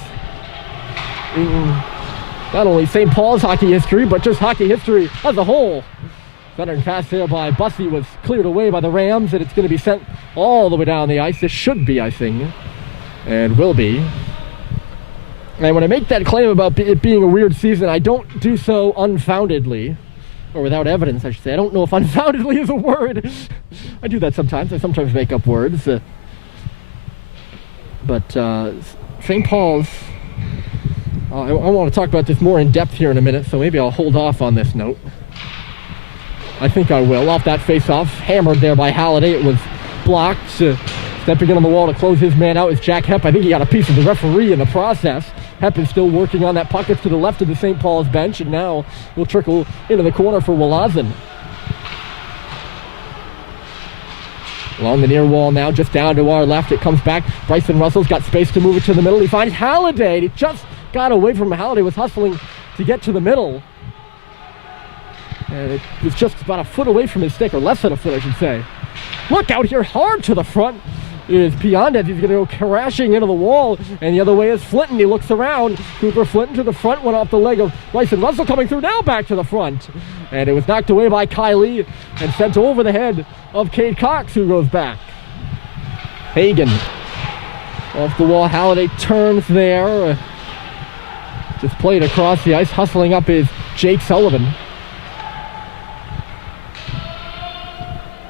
in not only St. Paul's hockey history, but just hockey history as a whole. Veteran pass there by Bussey was cleared away by the Rams, and it's going to be sent all the way down the ice. This should be icing, and will be. And when I make that claim about it being a weird season, I don't do so unfoundedly, or without evidence, I should say. I don't know if unfoundedly is a word. I do that sometimes. I sometimes make up words. But St. Paul's, I want to talk about this more in depth here in a minute, so maybe I'll hold off on this note. I think I will. Off that face-off, hammered there by Halliday. It was blocked. Stepping in on the wall to close his man out is Jack Hepp. I think he got a piece of the referee in the process. Hepp is still working on that puck. It's to the left of the St. Paul's bench, and now will trickle into the corner for Wolazen. Along the near wall now, just down to our left. It comes back. Bryson Russell's got space to move it to the middle. He finds Halliday. He just got away from him. Halliday was hustling to get to the middle. And it was just about a foot away from his stick, or less than a foot, I should say. Look out here, hard to the front is Piandez. He's going to go crashing into the wall, and the other way is Flinton. He looks around. Cooper Flinton to the front, went off the leg of Bryson Russell, coming through now back to the front. And it was knocked away by Kylie and sent over the head of Cade Cox, who goes back. Hagen off the wall. Halliday turns there. Just played across the ice. Hustling up is Jake Sullivan.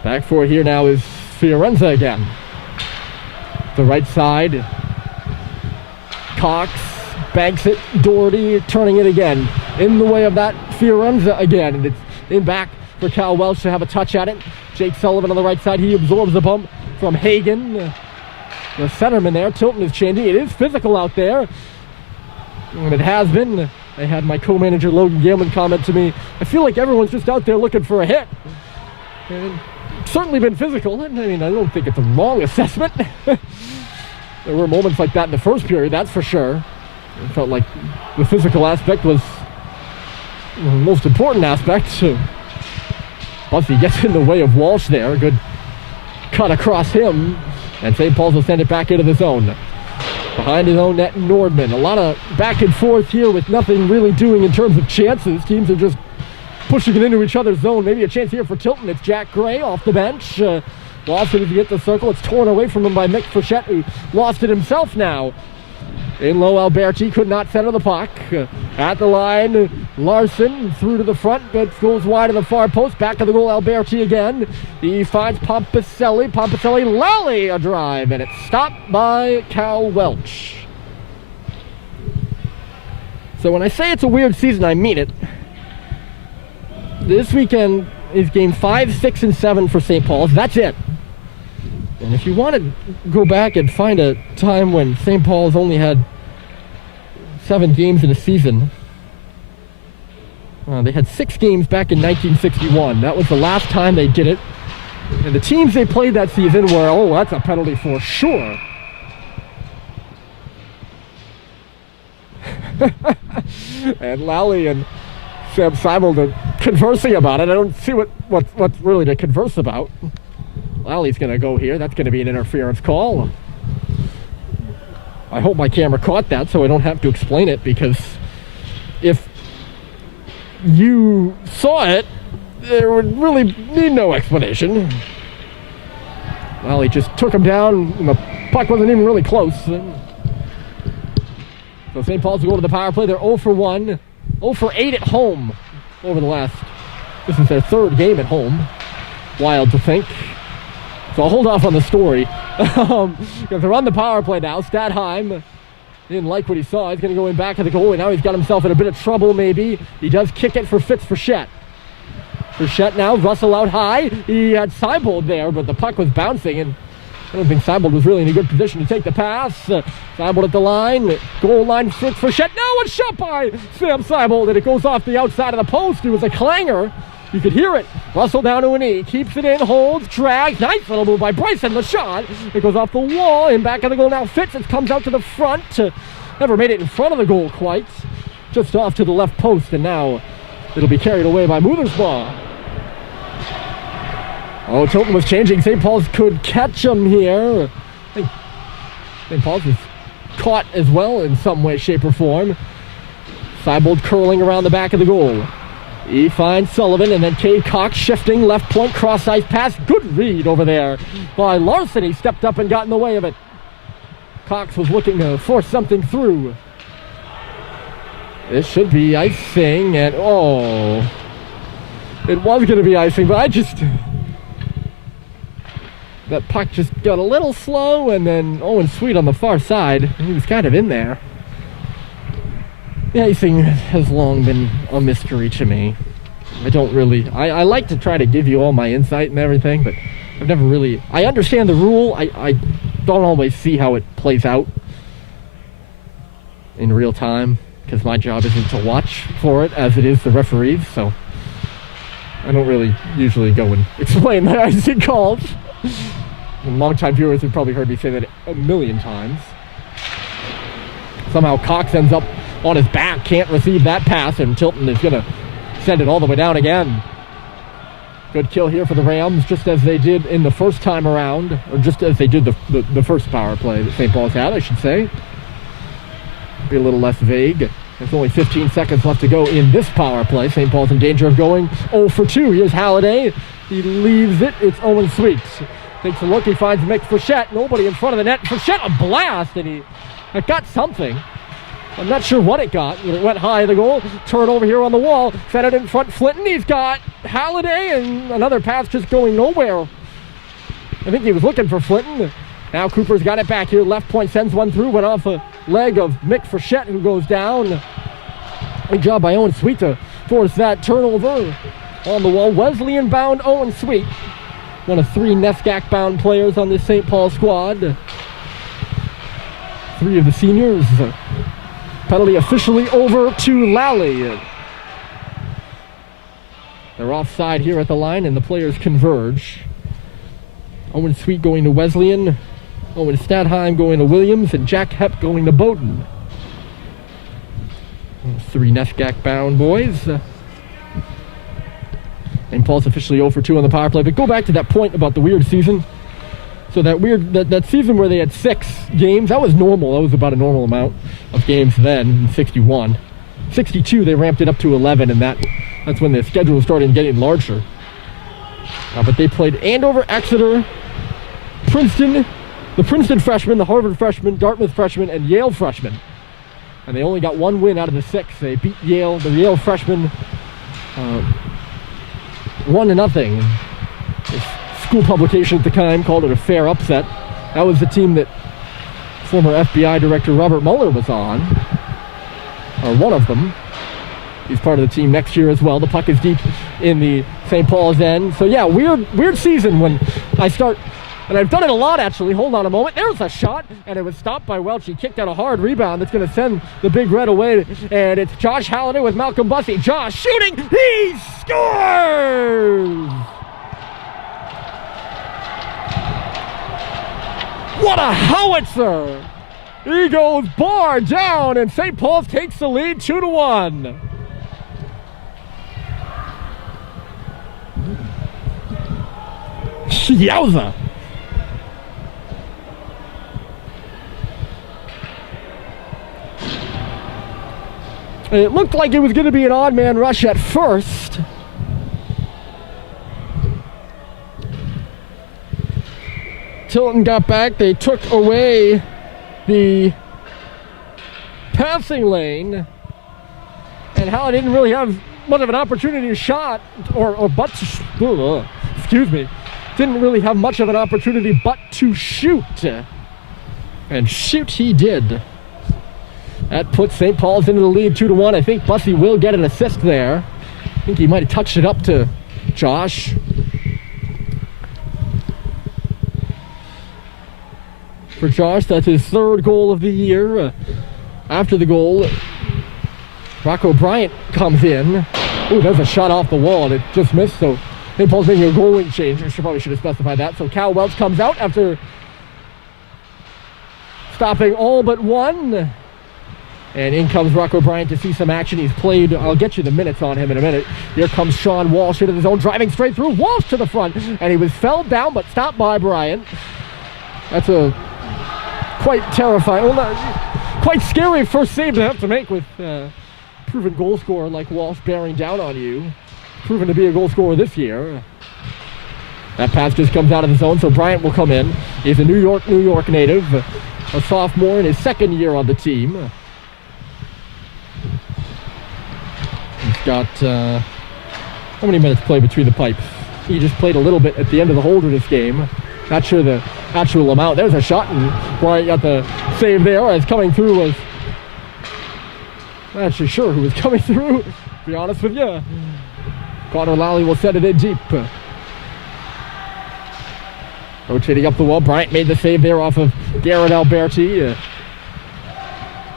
Back for it here now is Fiorenza again. The right side. Cox banks it. Doherty turning it again. In the way of that Fiorenza again. And it's in back for Cal Welch to have a touch at it. Jake Sullivan on the right side. He absorbs the bump from Hagen. The centerman there. Tilton is changing. It is physical out there. And it has been. I had my co-manager Logan Gilman comment to me, I feel like everyone's just out there looking for a hit. And it's certainly been physical. I mean, I don't think it's a wrong assessment. There were moments like that in the first period, that's for sure. It felt like the physical aspect was the most important aspect. Bussey gets in the way of Walsh there. Good cut across him. And St. Paul's will send it back into the zone. Behind his own net, Nordman. A lot of back and forth here with nothing really doing in terms of chances. Teams are just pushing it into each other's zone. Maybe a chance here for Tilton. It's Jack Gray off the bench. Lost it as he hit the circle. It's torn away from him by Mick Frechette, who lost it himself now. In low, Alberti could not center the puck. At the line, Larson through to the front, but goes wide of the far post. Back to the goal, Alberti again. He finds Pompicelli. Pompicelli, Lally a drive, and it's stopped by Cal Welch. So when I say it's a weird season, I mean it. This weekend is game 5, 6, and 7 for St. Paul's. That's it. And if you want to go back and find a time when St. Paul's only had 7 games in a season, they had 6 games back in 1961. That was the last time they did it. And the teams they played that season were, oh, that's a penalty for sure. And Lally and Sam Seibel are conversing about it. I don't see what's really to converse about. Lally's going to go here. That's going to be an interference call. I hope my camera caught that so I don't have to explain it, because if you saw it, there would really need no explanation. Lally just took him down, and the puck wasn't even really close. So St. Paul's will go to the power play. They're 0 for 1, 0 for 8 at home over the last, this is their 3rd game at home. Wild to think. So I'll hold off on the story. Because they're on the power play now. Stadheim didn't like what he saw. He's going to go in back of the goal, and now he's got himself in a bit of trouble maybe. He does kick it for Fitz Frechette. Frechette now, Russell out high. He had Seibold there, but the puck was bouncing, and I don't think Seibold was really in a good position to take the pass. Seibold at the line. Goal line, Fitz Frechette. No, it's shot by Sam Seibold, and it goes off the outside of the post. It was a clanger. You could hear it. Russell down to a knee. Keeps it in, holds, drags. Nice little move by Bryson. The shot. It goes off the wall. And back of the goal now. Fitz. It comes out to the front. Never made it in front of the goal quite. Just off to the left post. And now it'll be carried away by Muthersbaugh. Oh, Tilton was changing. St. Paul's could catch him here. I think St. Paul's was caught as well in some way, shape, or form. Seibold curling around the back of the goal. He finds Sullivan, and then Cade Cox shifting, left point, cross-ice pass. Good read over there by Larson. He stepped up and got in the way of it. Cox was looking to force something through. This should be icing, and oh, it was going to be icing, but that puck just got a little slow, and then Owen Sweet on the far side. He was kind of in there. The icing has long been a mystery to me. I like to try to give you all my insight and everything, but I've never really, I understand the rule. I don't always see how it plays out in real time, because my job isn't to watch for it as it is the referees, so I don't really usually go and explain the icing calls. And longtime viewers have probably heard me say that a million times. Somehow Cox ends up on his back, can't receive that pass, and Tilton is going to send it all the way down again. Good kill here for the Rams, just as they did in the first time around, or just as they did the first power play that St. Paul's had, I should say. Be a little less vague. There's only 15 seconds left to go in this power play. St. Paul's in danger of going 0 for 2. Here's Halliday. He leaves it. It's Owen Sweet. Takes a look. He finds Mick Frechette. Nobody in front of the net. Frechette a blast, and he got something. I'm not sure what it got. It went high, the goal. Turn over here on the wall. Fed it in front. Flinton. He's got Halliday, and another pass just going nowhere. I think he was looking for Flinton. Now Cooper's got it back here. Left point sends one through. Went off a leg of Mick Frechette, who goes down. Good job by Owen Sweet to force that turnover. On the wall, Wesleyan-bound Owen Sweet. One of 3 NESCAC-bound players on this St. Paul squad. 3 of the seniors. Penalty officially over to Lally. They're offside here at the line, and the players converge. Owen Sweet going to Wesleyan. Owen Stadheim going to Williams, and Jack Hepp going to Bowdoin. 3 NESCAC-bound boys. St. Paul's officially 0 for 2 on the power play. But go back to that point about the weird season. So that season where they had 6 games, that was normal. That was about a normal amount of games then, in 61. 62, they ramped it up to 11, and that's when the schedule started getting larger. But they played Andover, Exeter, Princeton, the Princeton freshmen, the Harvard freshmen, Dartmouth freshmen, and Yale freshmen. And they only got 1 win out of the 6. They beat Yale, the Yale freshmen, 1-0. School publication at the time called it a fair upset. That was the team that former FBI Director Robert Mueller was on, or one of them. He's part of the team next year as well. The puck is deep in the St. Paul's end. So yeah, weird season when I start, and I've done it a lot actually. Hold on a moment. There's a shot, and it was stopped by Welch. He kicked out a hard rebound that's going to send the Big Red away, and it's Josh Halliday with Malcolm Bussey. Josh shooting, he scores! What a howitzer! He goes bar down, and St. Paul's takes the lead 2-1. Yowza! It looked like it was going to be an odd man rush at first. Tilton got back. They took away the passing lane, and Howell didn't really have much of an opportunity to shot, didn't really have much of an opportunity but to shoot, and shoot he did. That puts St. Paul's into the lead 2-1. I think Bussey will get an assist there. I think he might have touched it up to Josh. For Josh, that's his 3rd goal of the year. After the goal, Rocco Bryant comes in. Ooh, there's a shot off the wall, and it just missed, so St. Paul's making a goalie change. I probably should have specified that. So Cal Welch comes out after stopping all but 1. And in comes Rocco Bryant to see some action. He's played, I'll get you the minutes on him in a minute. Here comes Sean Walsh into his own, driving straight through. Walsh to the front, and he was felled down but stopped by Bryant. That's a quite terrifying, well, not, quite scary first save to have to make with proven goal scorer like Walsh bearing down on you. Proven to be a goal scorer this year. That pass just comes out of the zone, so Bryant will come in. He's a New York native, a sophomore in his 2nd year on the team. He's got, how many minutes played between the pipes? He just played a little bit at the end of the Holderness game. Not sure the actual amount. There's a shot, and Bryant got the save there as coming through was, I'm not actually sure who was coming through, to be honest with you. Connor Lally will set it in deep. Rotating up the wall, Bryant made the save there off of Garrett Alberti.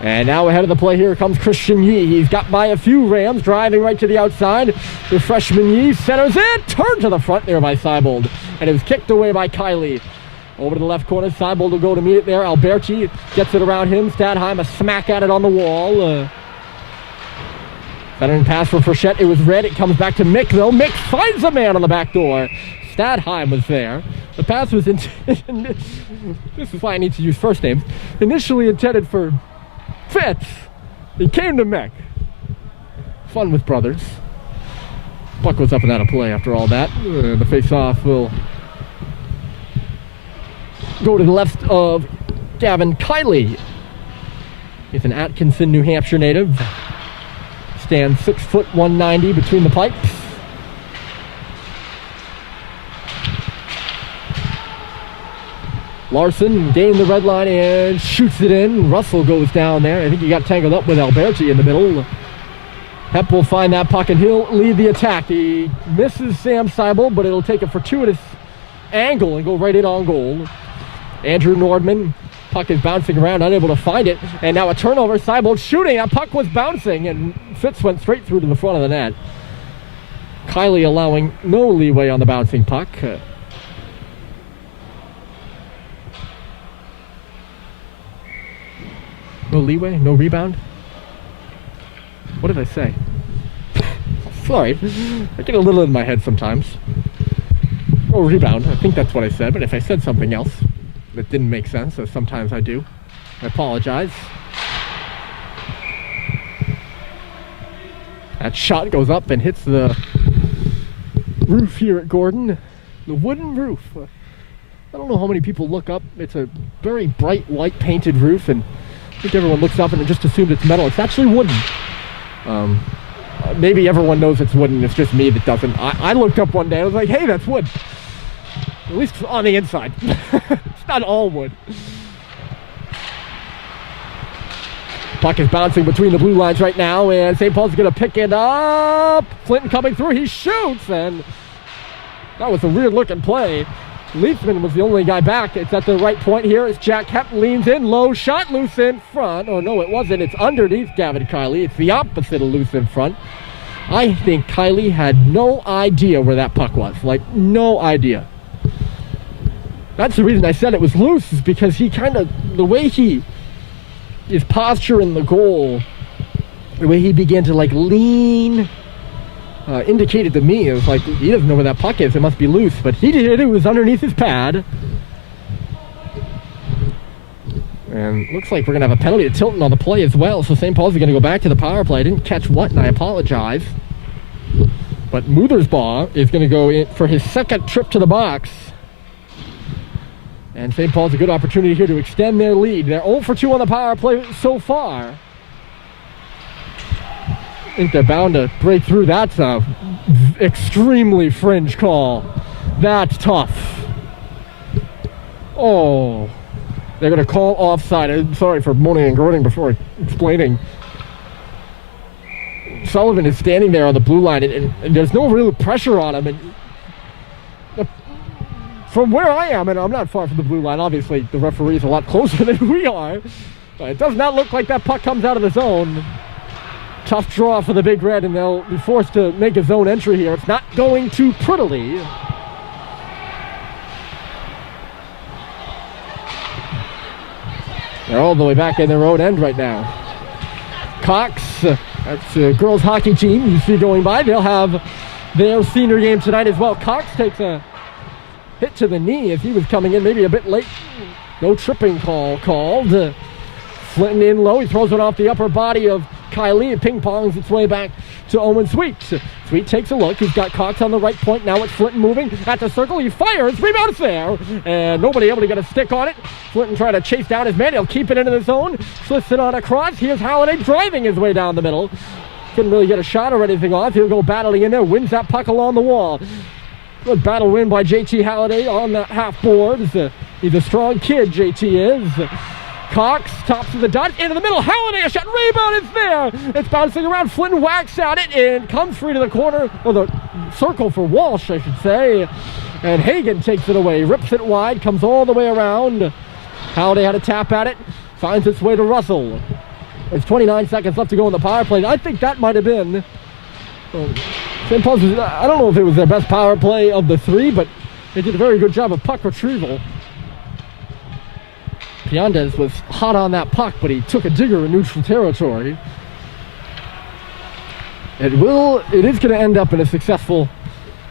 And now ahead of the play, here comes Christian Yee. He's got by a few Rams, driving right to the outside. The freshman Yee centers it, turned to the front there by Seibold. And it was kicked away by Kiley. Over to the left corner, Seibold will go to meet it there. Alberti gets it around him. Stadheim a smack at it on the wall. Centering pass for Frechette. It was red. It comes back to Mick, though. Mick finds a man on the back door. Stadheim was there. The pass was intended. This is why I need to use first names. Initially intended for Fitz. He came to Mick. Fun with brothers. Puck goes up and out of play after all that. The face-off will go to the left of Gavin Kiley. He's an Atkinson, New Hampshire native. Stands 6 foot 190 between the pipes. Larson gained the red line and shoots it in. Russell goes down there. I think he got tangled up with Alberti in the middle. Hep will find that puck and he'll lead the attack. He misses Sam Seibel, but it'll take a fortuitous angle and go right in on goal. Andrew Nordman, puck is bouncing around, unable to find it, and now a turnover. Seibel shooting, that puck was bouncing, and Fitz went straight through to the front of the net. Kylie allowing no leeway on the bouncing puck. No leeway, no rebound. What did I say? Sorry, I get a little in my head sometimes. No rebound, I think that's what I said, but if I said something else that didn't make sense, as sometimes I do, I apologize. That shot goes up and hits the roof here at Gordon. The wooden roof. I don't know how many people look up. It's a very bright white painted roof, and I think everyone looks up and just assumes it's metal. It's actually wooden. Maybe everyone knows it's wooden. It's just me that doesn't. I looked up one day. I was like, hey, that's wood. At least on the inside. It's not all wood. Puck is bouncing between the blue lines right now, and St. Paul's going to pick it up. Clinton coming through. He shoots, and that was a weird-looking play. Leafman was the only guy back. It's at the right point here as Jack Hep leans in. Low shot, loose in front. Oh, no, it wasn't. It's underneath Gavin Kiley. It's the opposite of loose in front. I think Kiley had no idea where that puck was. Like, no idea. That's the reason I said it was loose, is because he kind of, the way his posture in the goal, the way he began to like lean, indicated to me, it was like, he doesn't know where that puck is, it must be loose, but he did. It was underneath his pad. And looks like we're gonna have a penalty to Tilton on the play as well, so St. Paul's gonna go back to the power play. I didn't catch what, and I apologize. But Muthersbaugh is gonna go in for his second trip to the box. And St. Paul's a good opportunity here to extend their lead. They're 0 for 2 on the power play so far. I think they're bound to break through. That's a extremely fringe call. That's tough. Oh, they're going to call offside. I'm sorry for moaning and groaning before explaining. Sullivan is standing there on the blue line, and there's no real pressure on him. And from where I am, and I'm not far from the blue line, obviously the referee is a lot closer than we are, but it does not look like that puck comes out of the zone. Tough draw for the Big Red, and they'll be forced to make a zone entry here. It's not going too prettily. They're all the way back in their own end right now. Cox, that's the girls hockey team you see going by. They'll have their senior game tonight as well. Cox takes a hit to the knee as he was coming in, maybe a bit late. No tripping call called. Flinton in low. He throws it off the upper body of Kiley. It ping-pongs its way back to Owen Sweet. Sweet takes a look. He's got Cox on the right point. Now it's Flinton moving at the circle. He fires. Rebound's there. And nobody able to get a stick on it. Flinton trying to chase down his man. He'll keep it into the zone. Slips it on across. Here's Halliday driving his way down the middle. Couldn't really get a shot or anything off. He'll go battling in there. Wins that puck along the wall. Good battle win by JT Halliday on the half boards. He's a strong kid, JT is. Cox tops of the dot, into the middle. Halliday, a shot, rebound, it's there. It's bouncing around. Flynn whacks at it and comes free to the corner, or the circle for Walsh, I should say. And Hagan takes it away, rips it wide, comes all the way around. Halliday had a tap at it, finds its way to Russell. There's 29 seconds left to go in the power play. I think that might have been St. Paul's. I don't know if it was their best power play of the three, but they did a very good job of puck retrieval. Piandez was hot on that puck, but he took a digger in neutral territory. It is going to end up in a successful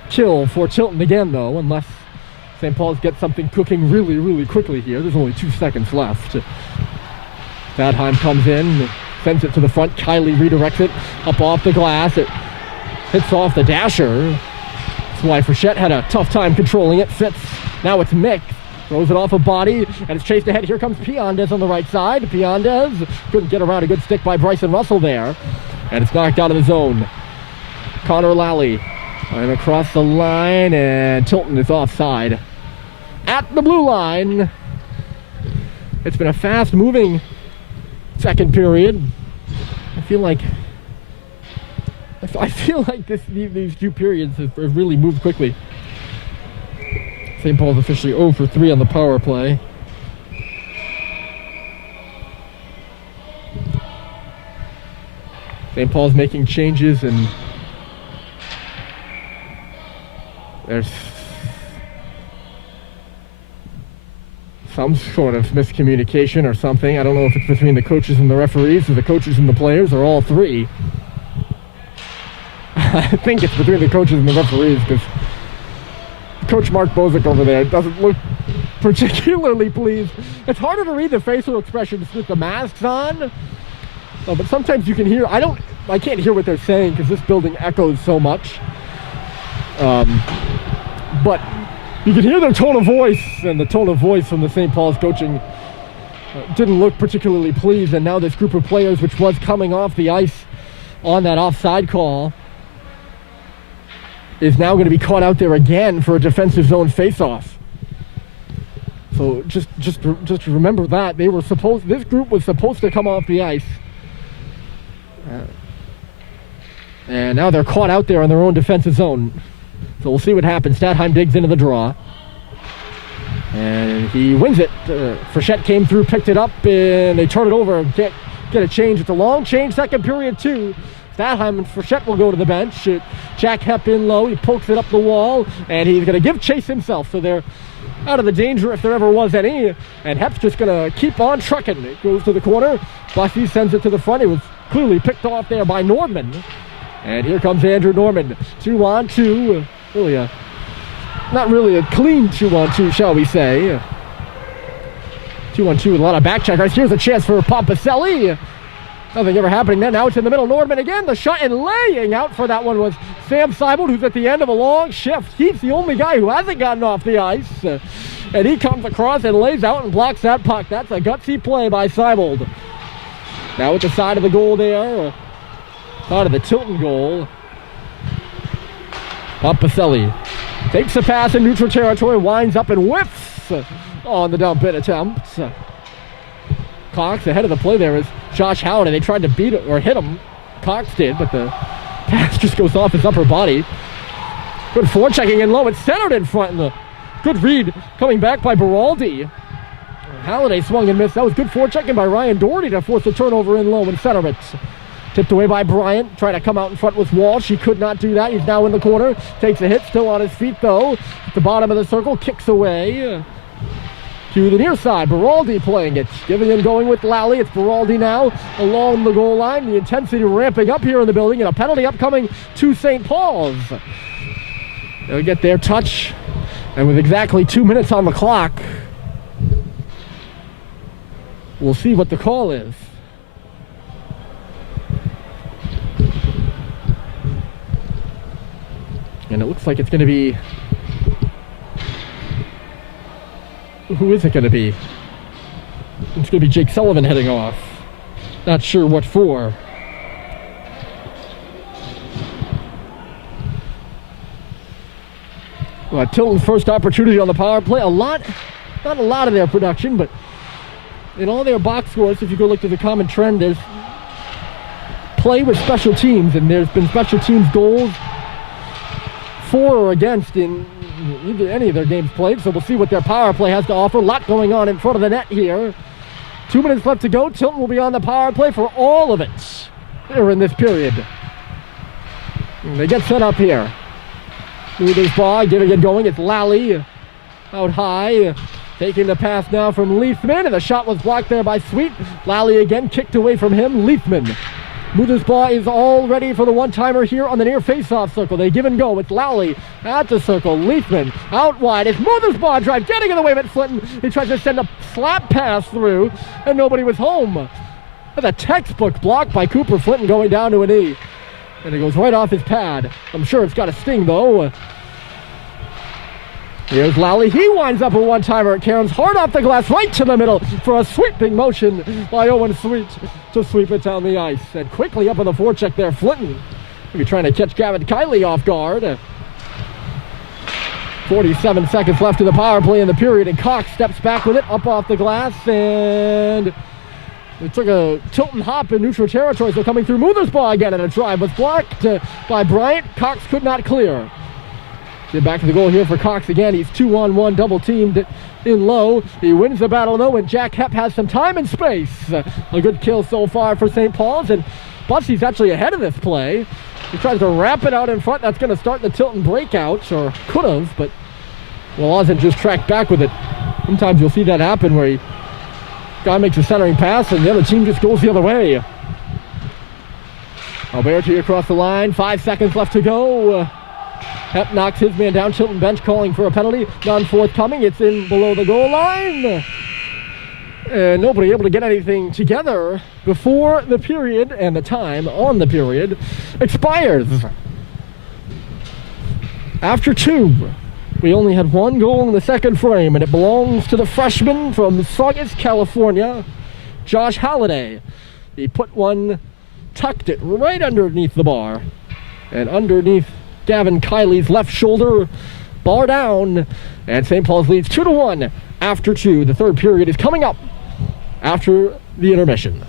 kill for Tilton again, though, unless St. Paul's get something cooking really, really quickly here. There's only 2 seconds left. Badheim comes in, sends it to the front. Kiley redirects it up off the glass. It hits off the dasher. That's why Frechette had a tough time controlling it. Fitz. Now it's Mick. Throws it off a body, and it's chased ahead. Here comes Piandez on the right side. Piandez couldn't get around a good stick by Bryson Russell there. And it's knocked out of the zone. Connor Lally. And across the line, and Tilton is offside. At the blue line. It's been a fast-moving second period. I feel like I feel like these two periods have really moved quickly. St. Paul's officially 0 for 3 on the power play. St. Paul's making changes, and there's some sort of miscommunication or something. I don't know if it's between the coaches and the referees, or the coaches and the players, or all three. I think it's between the coaches and the referees, because Coach Mark Bozick over there doesn't look particularly pleased. It's harder to read the facial expressions with the masks on. Oh, but sometimes you can hear, I can't hear what they're saying because this building echoes so much. But you can hear their tone of voice, and the tone of voice from the St. Paul's coaching didn't look particularly pleased. And now this group of players, which was coming off the ice on that offside call, is now going to be caught out there again for a defensive zone face-off. So just remember that this group was supposed to come off the ice. And now they're caught out there in their own defensive zone. So we'll see what happens. Statheim digs into the draw. And he wins it. Frechette came through, picked it up, and they turn it over and get a change. It's a long change, second period too. Statheim and Frechette will go to the bench. Jack Hepp in low. He pokes it up the wall, and he's going to give chase himself. So they're out of the danger if there ever was any. And Hepp's just going to keep on trucking. It goes to the corner. Bussey sends it to the front. It was clearly picked off there by Nordman. And here comes Andrew Norman. 2-on-2. Really not really a clean 2-on-2, shall we say. 2-on-2 with a lot of back checkers. Here's a chance for Pompaselli. Nothing ever happening then. Now it's in the middle. Nordman again. The shot, and laying out for that one was Sam Seibold, who's at the end of a long shift. He's the only guy who hasn't gotten off the ice. And he comes across and lays out and blocks that puck. That's a gutsy play by Seibold. Now at the side of the goal there. Side of the Tilton goal. Pompaselli takes the pass in neutral territory, winds up and whiffs on the dump in attempt. Cox ahead of the play there is Josh Howard, and they tried to beat it or hit him. Cox did, but the pass just goes off his upper body. Good forechecking in low. It's centered in front. And the good read coming back by Beraldi. Halliday swung and missed. That was good forechecking by Ryan Doherty to force the turnover in low and center it. Tipped away by Bryant. Trying to come out in front with Walsh. He could not do that. He's now in the corner. Takes a hit. Still on his feet though. At the bottom of the circle. Kicks away to the near side. Beraldi playing it. Giving and going with Lally. It's Beraldi now along the goal line. The intensity ramping up here in the building, and a penalty upcoming to St. Paul's. They'll get their touch, and with exactly 2 minutes on the clock, we'll see what the call is. And it looks like it's going to be... Who is it going to be? It's going to be Jake Sullivan heading off. Not sure what for. Well, Tilton's first opportunity on the power play. Not a lot of their production, but in all their box scores, if you go look to the common trend, there's play with special teams, and there's been special teams goals for or against in either any of their games played. So we'll see what their power play has to offer. A lot going on in front of the net here. 2 minutes left to go. Tilton will be on the power play for all of it here in this period. And they get set up here. Moving ball, giving it going. It's Lally out high. Taking the pass now from Leithman, and the shot was blocked there by Sweet. Lally again kicked away from him. Leithman. Mothersbaugh is all ready for the one-timer here on the near face-off circle. They give and go. It's Lally at the circle. Leithman out wide. It's Mothersbaugh drive, getting in the way of it. Flinton. He tries to send a slap pass through, and nobody was home. That's a textbook block by Cooper Flinton going down to a knee. And it goes right off his pad. I'm sure it's got a sting, though. Here's Lally. He winds up a one-timer at Cairns. Hard off the glass, right to the middle for a sweeping motion by Owen Sweet to sweep it down the ice. And quickly up on the forecheck there, Flinton. Maybe trying to catch Gavin Kiley off guard. 47 seconds left in the power play in the period, and Cox steps back with it, up off the glass, and It took a Tilton hop in neutral territory, so coming through Mothersbaugh again, and a drive was blocked by Bryant. Cox could not clear. Get back to the goal here for Cox again. He's 2-on-1, double teamed in low. He wins the battle though, and Jack Hepp has some time and space. A good kill so far for St. Paul's, and Butsey's actually ahead of this play. He tries to wrap it out in front. That's going to start the Tilton breakout, or could have, but Wawazin just tracked back with it. Sometimes you'll see that happen where guy makes a centering pass and the other team just goes the other way. Alberti across the line, 5 seconds left to go. Hepp knocks his man down. Tilton bench calling for a penalty. None forthcoming. It's in below the goal line. And nobody able to get anything together before the period, and the time on the period expires. After 2, we only had 1 goal in the second frame, and it belongs to the freshman from Saugus, California, Josh Halliday. He put one, tucked it right underneath the bar, and underneath Gavin Kiley's left shoulder, bar down, and St. Paul's leads 2-1 after 2. The third period is coming up after the intermission.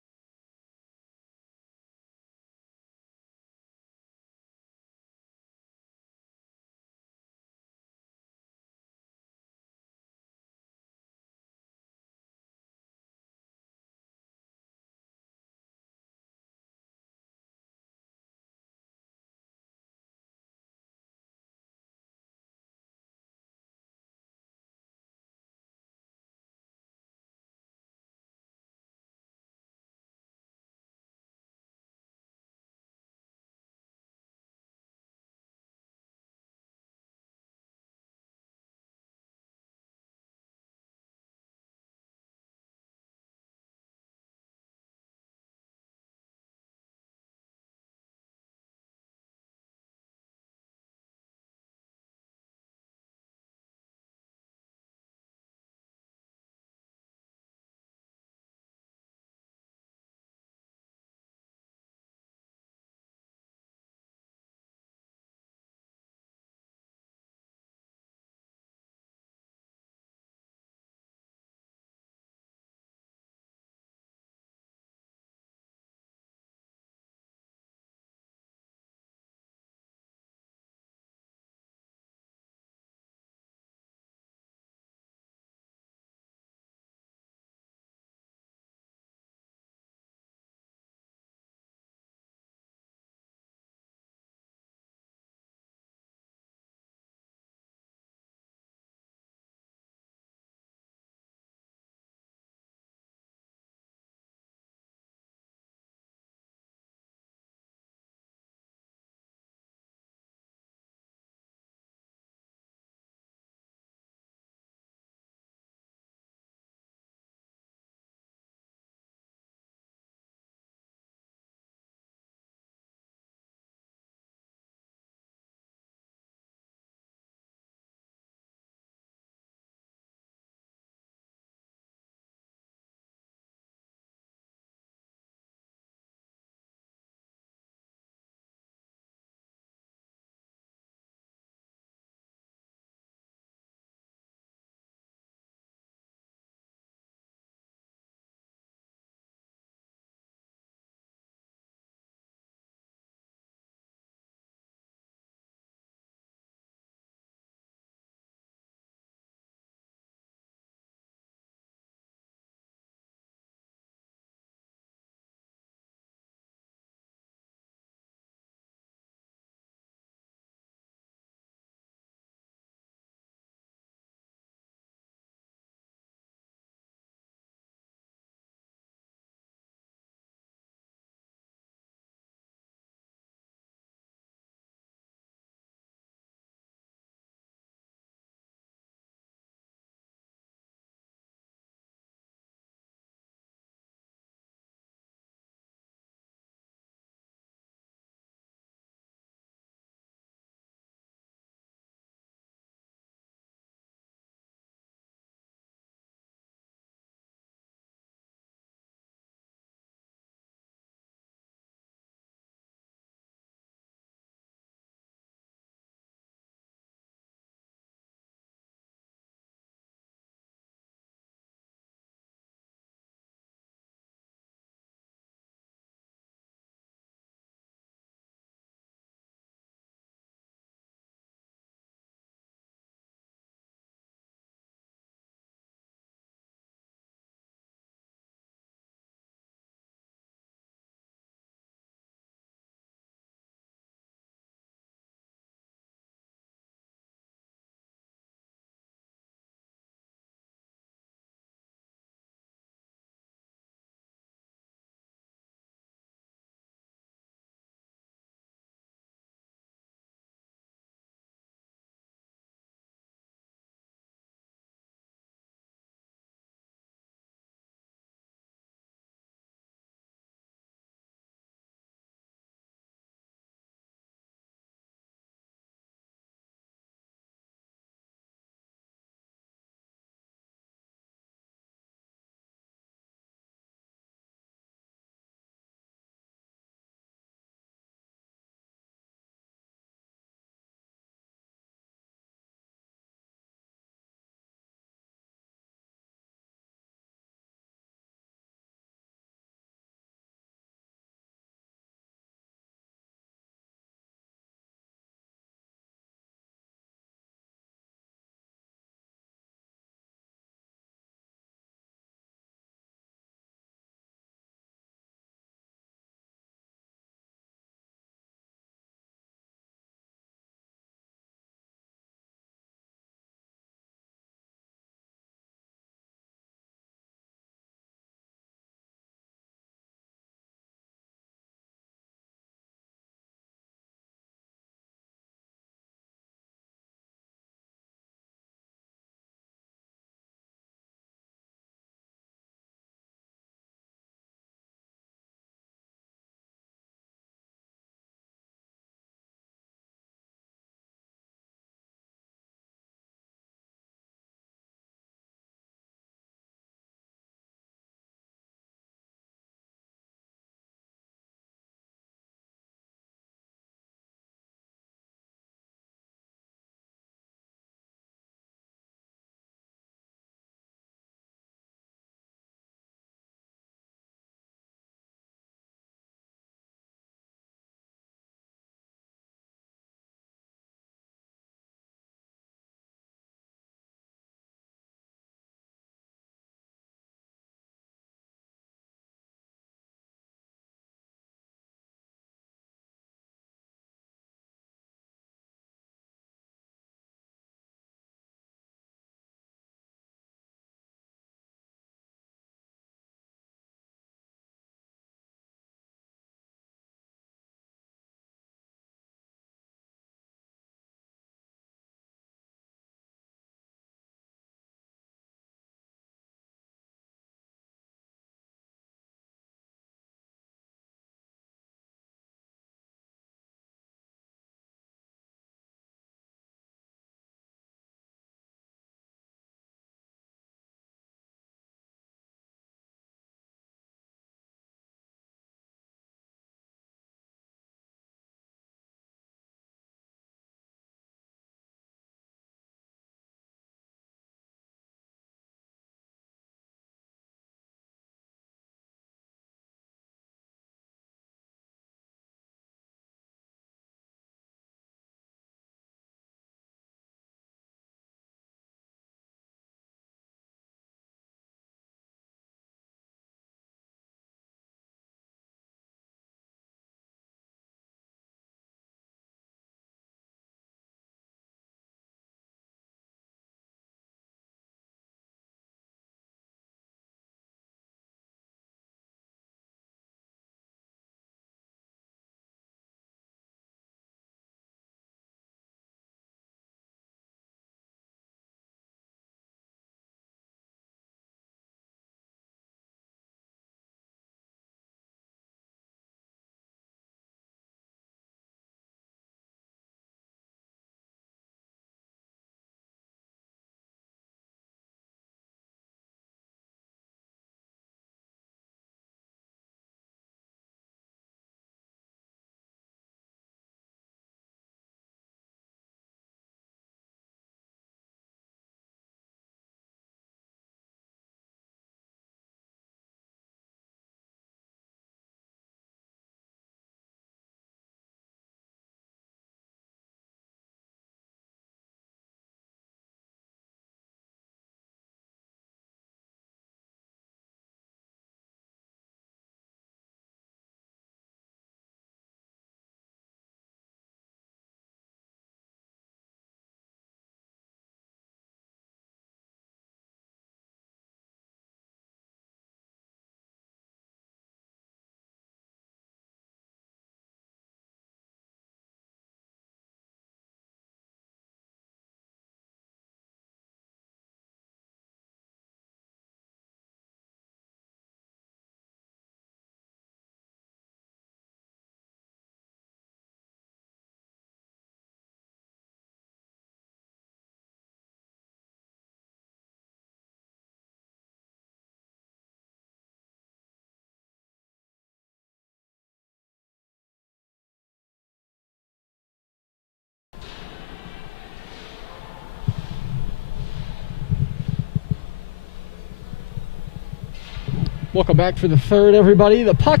Welcome back for the third, everybody. The puck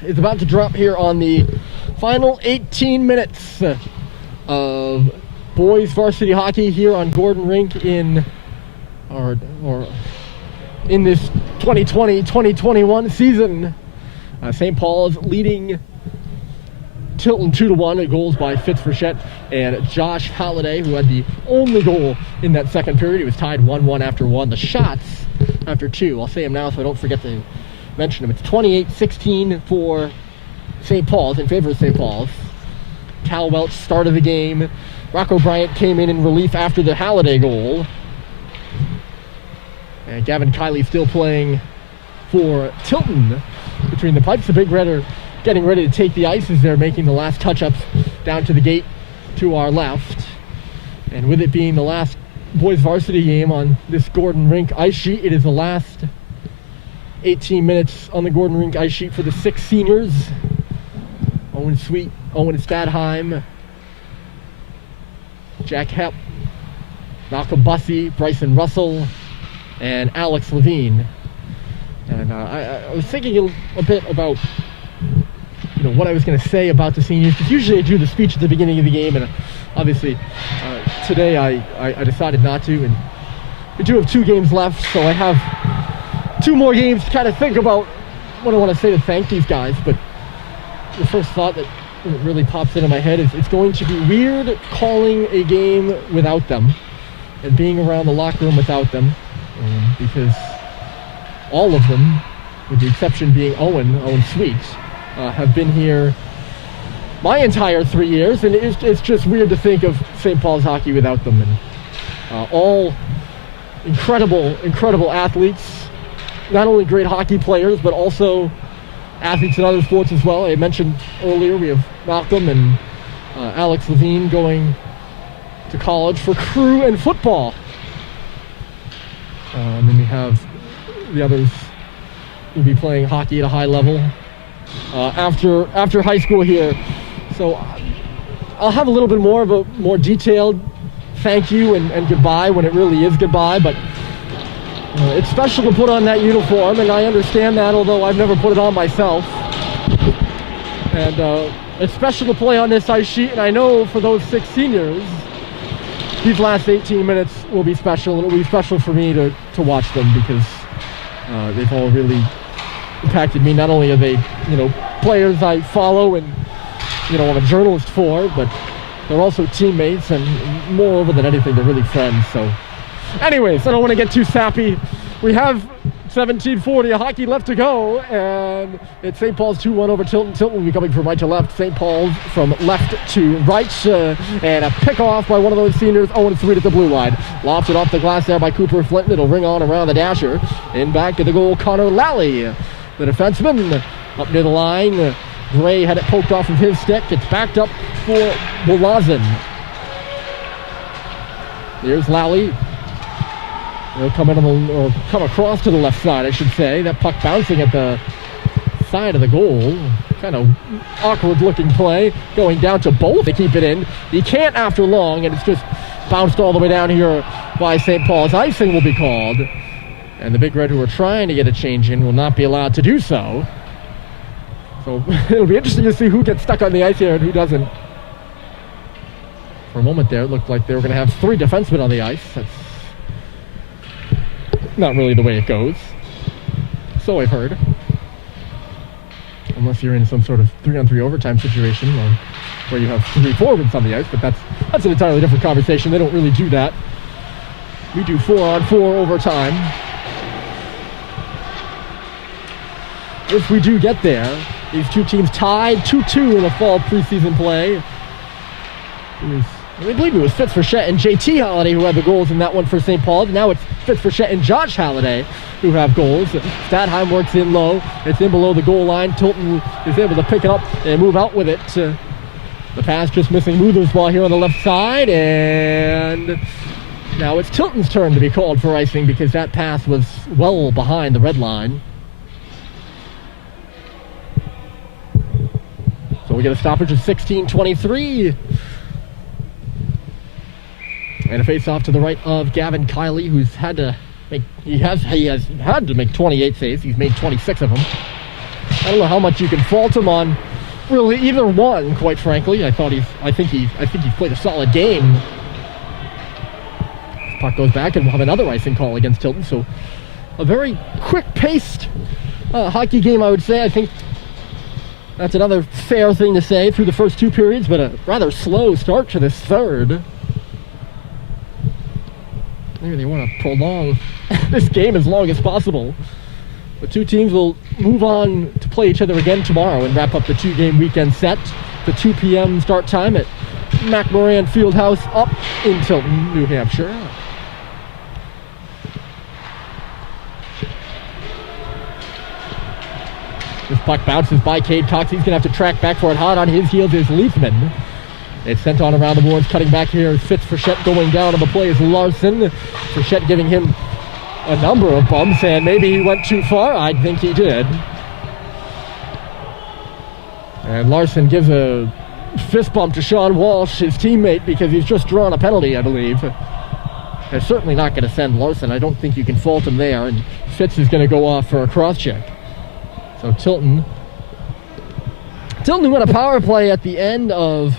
is about to drop here on the final 18 minutes of boys varsity hockey here on Gordon Rink in this 2020-2021 season. St. Paul's leading Tilton 2-1. Goals by Fitzfrechette and Josh Halliday, who had the only goal in that second period. He was tied 1-1 after one. The shots after two. I'll say them now so I don't forget to mention them. It's 28-16 for St. Paul's, in favor of St. Paul's. Cal Welch started the game. Rocco Bryant came in relief after the Halliday goal. And Gavin Kiley still playing for Tilton between the pipes. The Big Red are getting ready to take the ice as they're making the last touch-ups down to the gate to our left. And with it being the last boys varsity game on this Gordon Rink ice sheet, it is the last 18 minutes on the Gordon Rink ice sheet for the 6 seniors. Owen Sweet, Owen Stadheim, Jack Hepp, Malcolm Bussey, Bryson Russell, and Alex Levine. And I was thinking a bit about what I was going to say about the seniors, because usually I do the speech at the beginning of the game, and obviously today I decided not to, and we do have 2 games left, so I have 2 more games to kind of think about what I want to say to thank these guys. But the first thought that really pops into my head is it's going to be weird calling a game without them and being around the locker room without them, because all of them, with the exception being Owen Sweet, have been here my entire 3 years, and it's just weird to think of St. Paul's hockey without them. And all incredible athletes, not only great hockey players, but also athletes in other sports as well. I mentioned earlier we have Malcolm and Alex Levine going to college for crew and football. And then we have the others who will be playing hockey at a high level after high school here. So I'll have a little bit more of a more detailed thank you and goodbye when it really is goodbye, but it's special to put on that uniform, and I understand that, although I've never put it on myself. And it's special to play on this ice sheet, and I know for those 6 seniors, these last 18 minutes will be special, and it will be special for me to watch them, because they've all really impacted me. Not only are they, players I follow and, I'm a journalist for, but they're also teammates, and moreover than anything, they're really friends. So anyways, I don't want to get too sappy. We have 17:40 hockey left to go, and it's St. Paul's 2-1 over Tilton. Tilton will be coming from right to left. St. Paul's from left to right, and a pick off by one of those seniors, Owen Sweet at the blue line. Lofted off the glass there by Cooper Flinton. It'll ring on around the dasher. In back to the goal, Connor Lally, the defenseman, up near the line. Gray had it poked off of his stick. It's backed up for Bolazin. Here's Lally. They'll come across to the left side, I should say. That puck bouncing at the side of the goal. Kind of awkward looking play. Going down to both to keep it in. He can't after long, and it's just bounced all the way down here by St. Paul's. Icing will be called. And the Big Red, who are trying to get a change in, will not be allowed to do so. So it'll be interesting to see who gets stuck on the ice here and who doesn't. For a moment there, it looked like they were going to have 3 defensemen on the ice. That's not really the way it goes. So I've heard. Unless you're in some sort of 3-on-3 overtime situation where you have 3 forwards on the ice, but that's an entirely different conversation. They don't really do that. We do 4-on-4 overtime. If we do get there, these 2 teams tied 2-2 in the fall preseason play. I believe it was Fitzfrechette and JT Halliday who had the goals in that one for St. Paul. Now it's Fitzfrechette and Josh Halliday who have goals. Stadheim works in low. It's in below the goal line. Tilton is able to pick it up and move out with it. The pass just missing Muther's ball here on the left side. And now it's Tilton's turn to be called for icing, because that pass was well behind the red line. So we get a stoppage of 16:23. And a face-off to the right of Gavin Kiley, who's had to He has had to make 28 saves. He's made 26 of them. I don't know how much you can fault him on really either one, quite frankly. I think he's played a solid game. Puck goes back, and we'll have another icing call against Tilton. So a very quick-paced hockey game, I would say. I think that's another fair thing to say through the first two periods, but a rather slow start to this third. Maybe they want to prolong this game as long as possible. The two teams will move on to play each other again tomorrow and wrap up the two-game weekend set. The 2 p.m. start time at McMoran Fieldhouse up in Tilton, New Hampshire. This puck bounces by Cade Cox. He's going to have to track back for it. Hot on his heels is Leithman. It's sent on around the boards. Cutting back here is Frechette. Going down on the play is Larson. Frechette giving him a number of bumps, and maybe he went too far. I think he did. And Larson gives a fist bump to Sean Walsh, his teammate, because he's just drawn a penalty, I believe. They're certainly not going to send Larson. I don't think you can fault him there, and Fitz is going to go off for a cross-check. So Tilton won a power play at the end of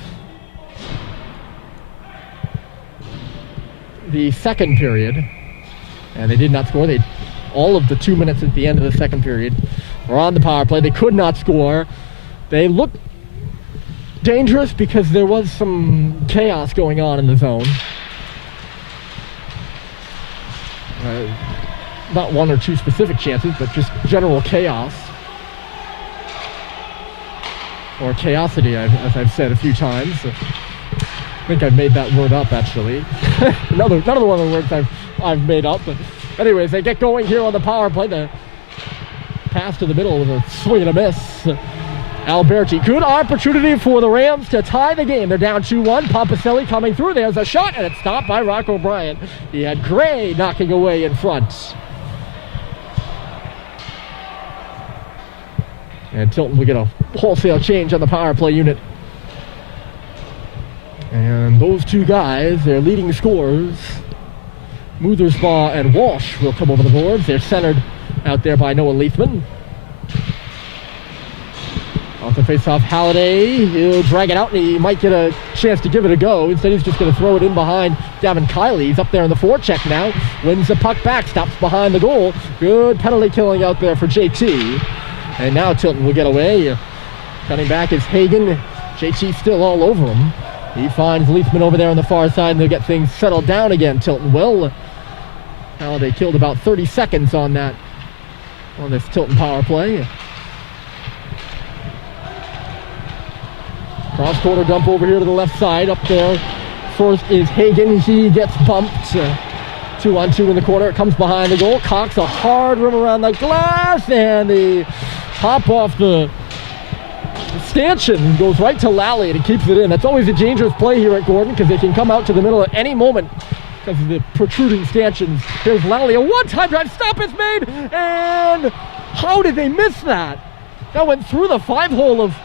the second period, and they did not score. All of the 2 minutes at the end of the second period were on the power play. They could not score. They looked dangerous because there was some chaos going on in the zone. Not one or two specific chances, but just general chaos. Or chaosity, as I've said a few times. I think I've made that word up, actually. another one of the words I've made up. But anyways, they get going here on the power play. The pass to the middle with a swing and a miss. Alberti, good opportunity for the Rams to tie the game. They're down 2-1. Pompaselli coming through. There's a shot, and it's stopped by Rock O'Brien. He had Gray knocking away in front. And Tilton will get a wholesale change on the power play unit. And those two guys, their leading scorers, Muthersbaugh and Walsh, will come over the boards. They're centered out there by Noah Leithman. Off the face-off, Halliday. He'll drag it out, and he might get a chance to give it a go. Instead, he's just going to throw it in behind Davin Kiley. He's up there in the forecheck now. Wins the puck back, stops behind the goal. Good penalty killing out there for JT. And now Tilton will get away. Cutting back is Hagen. JT still all over him. He finds Leithman over there on the far side, and they'll get things settled down again. Tilton will. Halliday killed about 30 seconds on this Tilton power play. Cross-corner dump over here to the left side. Up there first is Hagen. He gets bumped. 2-on-2 in the corner. It comes behind the goal. Cox, a hard rim around the glass, and the hop off the stanchion goes right to Lally, and he keeps it in. That's always a dangerous play here at Gordon, because they can come out to the middle at any moment because of the protruding stanchions. Here's Lally. A one-time drive stop is made, and how did they miss that? That went through the 5-hole of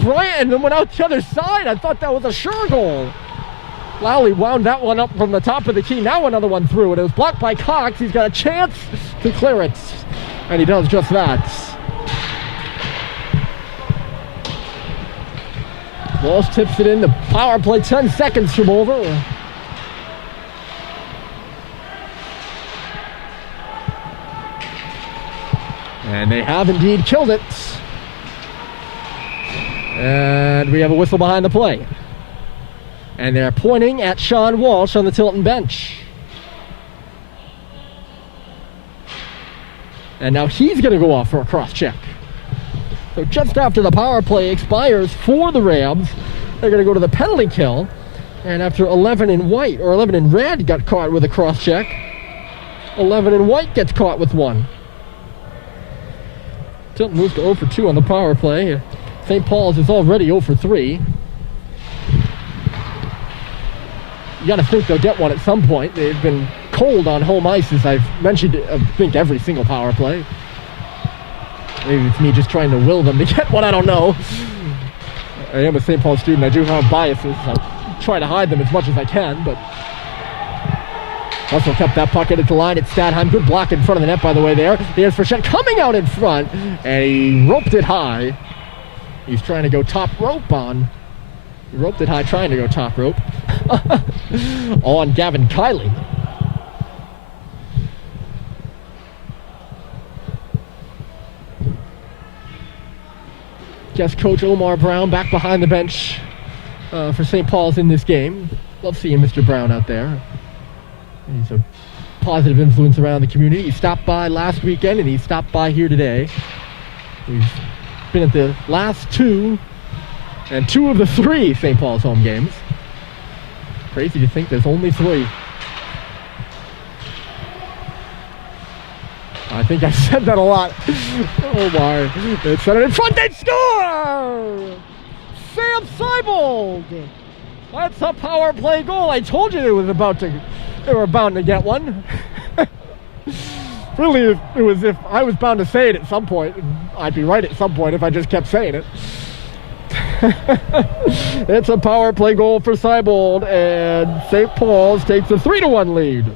Bryant and then went out the other side. I thought that was a sure goal. Lally wound that one up from the top of the key. Now another one through, and it was blocked by Cox. He's got a chance to clear it, and he does just that. Walsh tips it in. The power play 10 seconds from over. And they have indeed killed it. And we have a whistle behind the play. And they're pointing at Sean Walsh on the Tilton bench. And now he's going to go off for a cross-check. So just after the power play expires for the Rams, they're going to go to the penalty kill. And after 11 in white, or 11 in red got caught with a cross-check, 11 in white gets caught with one. Tilton moves to 0 for 2 on the power play. St. Paul's is already 0 for 3. You got to think they'll get one at some point. They've been cold on home ice, as I've mentioned, I think, every single power play. Maybe it's me just trying to will them to get one, I don't know. I am a St. Paul student. I do have biases. I try to hide them as much as I can, but Russell kept that puck at the line. It's Stadheim. Good block in front of the net, by the way, there. Here's Frechette coming out in front, and he roped it high. He's trying to go top rope on. He roped it high, trying to go top rope on Gavin Kiley. Guest coach Omar Brown back behind the bench for St. Paul's in this game. Love seeing Mr. Brown out there. He's a positive influence around the community. He stopped by last weekend and he stopped by here today. He's been at the last two and two of the three St. Paul's home games. Crazy to think there's only three. I think I said that a lot. Oh my. They set it in front, they score! Sam Seibold! That's a power play goal. I told you they were bound to get one. Really, it was if I was bound to say it at some point. I'd be right at some point if I just kept saying it. It's a power play goal for Seibold, and St. Paul's takes a 3-1 lead.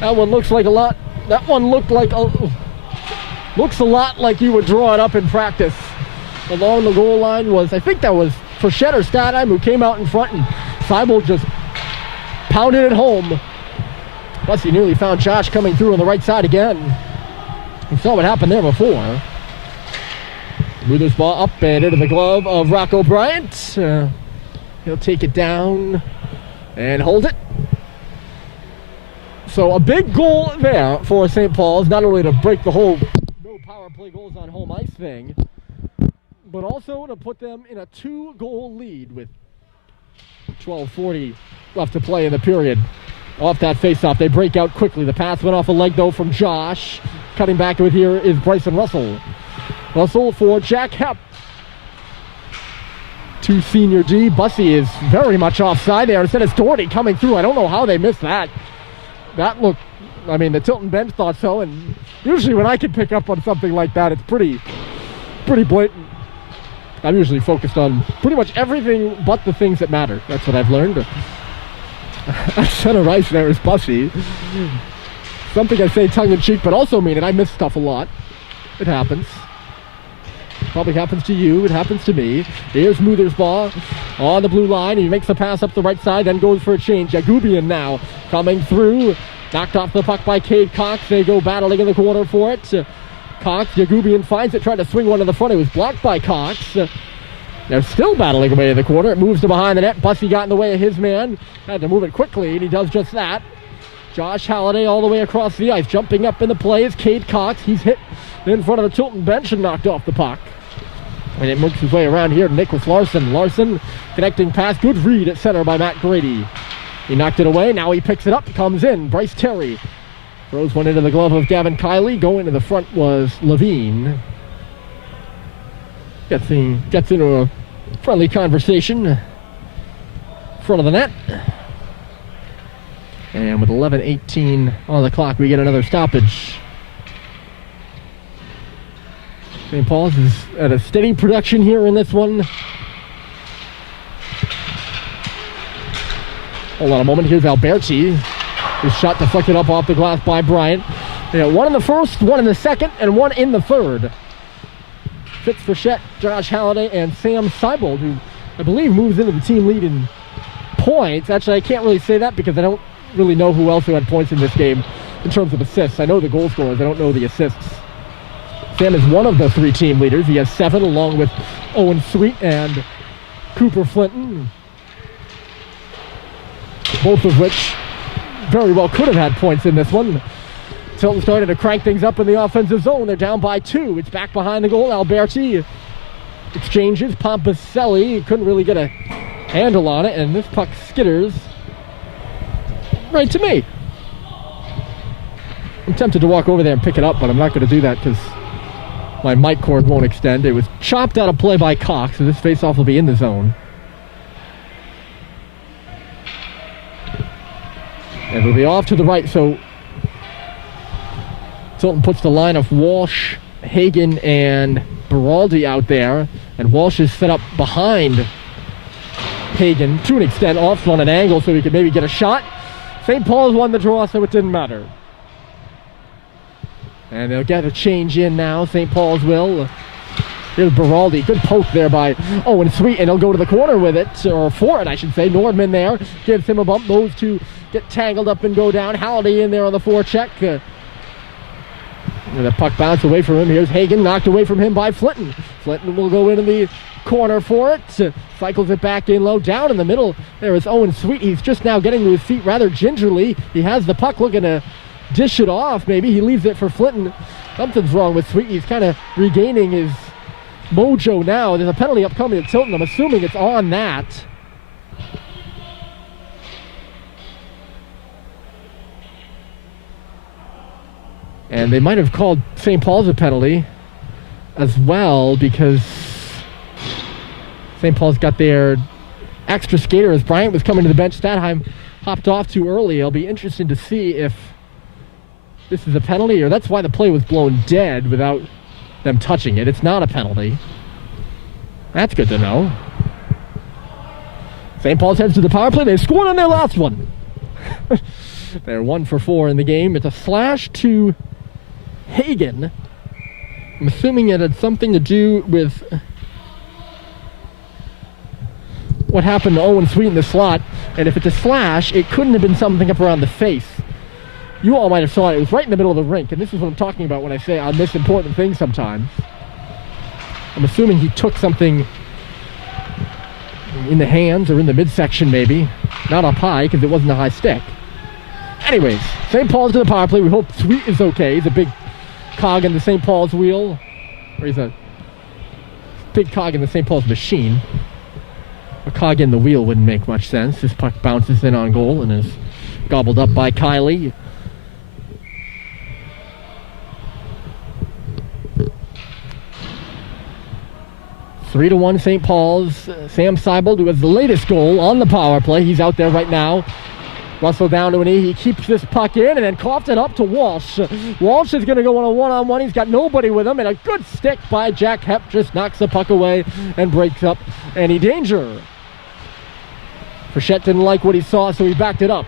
That one looks like a lot. That one looks a lot like you would draw it up in practice. Along the goal line was, I think that was Frechette or Stadheim who came out in front, and Seibold just pounded it home. Plus he nearly found Josh coming through on the right side again. We saw what happened there before. Ruther's ball up and into the glove of Rocco Bryant. He'll take it down and hold it. So a big goal there for St. Paul's, not only to break the whole no power play goals on home ice thing, but also to put them in a 2-goal lead with 12:40 left to play in the period. Off that faceoff, they break out quickly. The pass went off a leg though from Josh. Cutting back to it here is Bryson Russell. Russell for Jack Hepp. To senior D. Bussey is very much offside there. Instead it's Doherty coming through. I don't know how they missed that. That looked, I mean, the Tilton bench thought so, and usually when I can pick up on something like that, it's pretty blatant. I'm usually focused on pretty much everything but the things that matter. That's what I've learned. At center ice there is Bussey. Something I say tongue-in-cheek, but also mean it. I miss stuff a lot. It happens. Probably happens to you. It happens to me. Here's Muther's ball on the blue line. He makes the pass up the right side, then goes for a change. Yagubian now coming through. Knocked off the puck by Cade Cox. They go battling in the corner for it. Cox, Yagubian finds it, tried to swing one to the front. It was blocked by Cox. They're still battling away in the corner. It moves to behind the net. Bussey got in the way of his man. Had to move it quickly, and he does just that. Josh Halliday all the way across the ice. Jumping up in the play is Cade Cox. He's hit in front of the Tilton bench and knocked off the puck. And it moves his way around here to Nicholas Larson. Larson connecting pass. Good read at center by Matt Grady. He knocked it away. Now he picks it up. Comes in. Bryce Terry throws one into the glove of Gavin Kiley. Going to the front was Levine. Gets into a friendly conversation in front of the net. And with 11:18 on the clock, we get another stoppage. St. Paul's is at a steady production here in this one. Hold on a moment. Here's Alberti. His shot deflected up off the glass by Bryant. Yeah, one in the first, one in the second, and one in the third. Fitz Frechette, Josh Halliday, and Sam Seibold, who I believe moves into the team lead in points. Actually, I can't really say that because I don't really know who else who had points in this game in terms of assists. I know the goal scorers. I don't know the assists. Sam is one of the 3 team leaders. He has 7 along with Owen Sweet and Cooper Flinton. Both of which very well could have had points in this one. Tilton started to crank things up in the offensive zone. They're down by 2. It's back behind the goal. Alberti exchanges. Pompicelli couldn't really get a handle on it, and this puck skitters right to me. I'm tempted to walk over there and pick it up, but I'm not going to do that because my mic cord won't extend. It was chopped out of play by Cox, so this faceoff will be in the zone. And it'll be off to the right, so Tilton puts the line of Walsh, Hagen, and Beraldi out there, and Walsh is set up behind Hagan to an extent, off on an angle so he could maybe get a shot. St. Paul's won the draw, so it didn't matter. And they'll get a change in now. St. Paul's will. Here's Beraldi. Good poke there by Owen Sweet, and he'll go to the corner with it, or for it, I should say. Nordman there gives him a bump. Those two get tangled up and go down. Halliday in there on the forecheck. The puck bounced away from him. Here's Hagan, knocked away from him by Flinton. Flinton will go into the corner for it. Cycles it back in low. Down in the middle, there is Owen Sweet. He's just now getting to his feet rather gingerly. He has the puck, looking to dish it off. Maybe he leaves it for Flinton. Something's wrong with Sweet. He's kind of regaining his mojo now. There's a penalty upcoming at Tilton. I'm assuming it's on that. And they might have called St. Paul's a penalty as well, because St. Paul's got their extra skater as Bryant was coming to the bench. Stadheim hopped off too early. It'll be interesting to see if this is a penalty, or that's why the play was blown dead without them touching it. It's not a penalty. That's good to know. St. Paul's heads to the power play. They scored on their last one. They're 1 for 4 in the game. It's a slash to Hagan. I'm assuming it had something to do with what happened to Owen Sweet in the slot. And if it's a slash, it couldn't have been something up around the face. You all might have saw it. It was right in the middle of the rink. And this is what I'm talking about when I say I miss important things sometimes. I'm assuming he took something in the hands or in the midsection maybe. Not up high, because it wasn't a high stick. Anyways, St. Paul's to the power play. We hope Sweet is okay. He's a big cog in the St. Paul's wheel. Or he's a big cog in the St. Paul's machine. A cog in the wheel wouldn't make much sense. This puck bounces in on goal and is gobbled up by Kylie. Three to 1 St. Paul's. Sam Seibold, who has the latest goal on the power play. He's out there right now. Russell down to an E. He keeps this puck in and then coughed it up to Walsh. Walsh is going to go on a one-on-one. He's got nobody with him, and a good stick by Jack Hepp just knocks the puck away and breaks up any danger. Frechette didn't like what he saw, so he backed it up.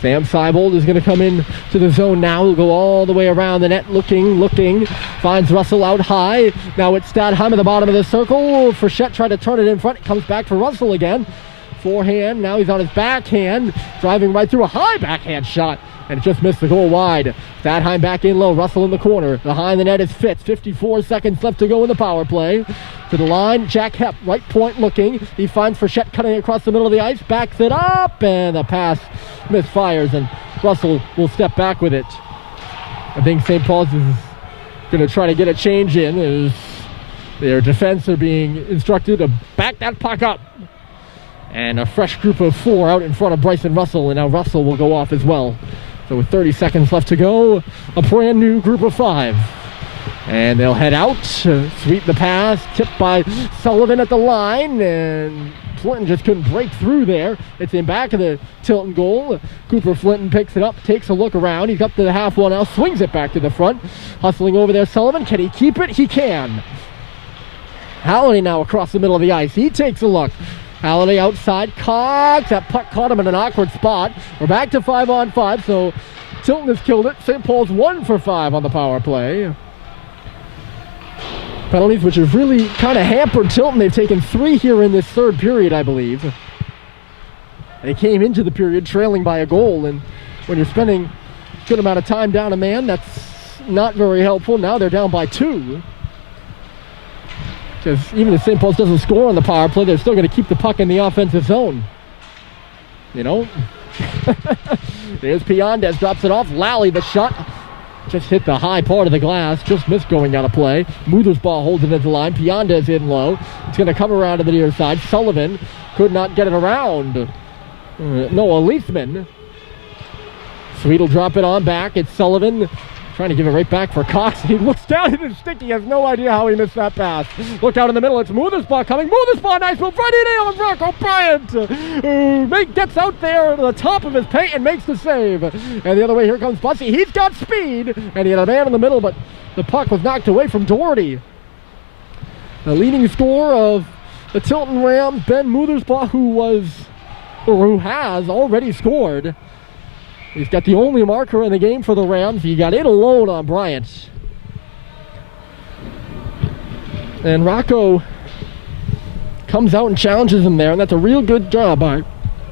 Sam Seibold is going to come in to the zone now. He'll go all the way around the net, looking, finds Russell out high. Now it's Stadheim at the bottom of the circle. Frechette tried to turn it in front. It comes back for Russell again. Forehand, now he's on his backhand, driving right through a high backhand shot, and it just missed the goal wide. Stadheim back in low, Russell in the corner. Behind the net is Fitz, 54 seconds left to go in the power play. To the line, Jack Hepp, right point looking. He finds Frechette cutting across the middle of the ice, backs it up, and the pass misfires, and Russell will step back with it. I think St. Paul's is going to try to get a change in, as their defense are being instructed to back that puck up. And a fresh group of 4 out in front of Bryson Russell, and now Russell will go off as well. So with 30 seconds left to go, a brand new group of 5. And they'll head out, sweep the pass, tipped by Sullivan at the line, and Flinton just couldn't break through there. It's in back of the Tilton goal. Cooper Flinton picks it up, takes a look around. He's up to the half wall now, swings it back to the front. Hustling over there, Sullivan. Can he keep it? He can. Halliday now across the middle of the ice. He takes a look. Halliday outside, cocks. That puck caught him in an awkward spot. We're back to 5-on-5, so Tilton has killed it. St. Paul's 1 for 5 on the power play. Penalties which have really kind of hampered Tilton. They've taken 3 here in this third period, I believe. They came into the period trailing by a goal, and when you're spending a good amount of time down a man, that's not very helpful. Now they're down by 2. Because even if St. Paul's doesn't score on the power play, they're still going to keep the puck in the offensive zone. You know? There's Piandez, drops it off. Lally, the shot. Just hit the high part of the glass. Just missed going out of play. Muther's ball holds it at the line. Piandez in low. It's going to come around to the near side. Sullivan could not get it around. Noah Leithman. Sweet will drop it on back. It's Sullivan Trying to give it right back for Cox. He looks down at his stick. He has no idea how he missed that pass. Look out in the middle. It's Muthersbaugh coming. Muthersbaugh, nice move. Right in on Rocco Bryant. Gets out there at the top of his paint and makes the save. And the other way, here comes Bussey. He's got speed. And he had a man in the middle, but the puck was knocked away from Doherty. The leading scorer of the Tilton Rams, Ben Muthersbaugh, who has already scored. He's got the only marker in the game for the Rams. He got it alone on Bryant. And Rocco comes out and challenges him there, and that's a real good job by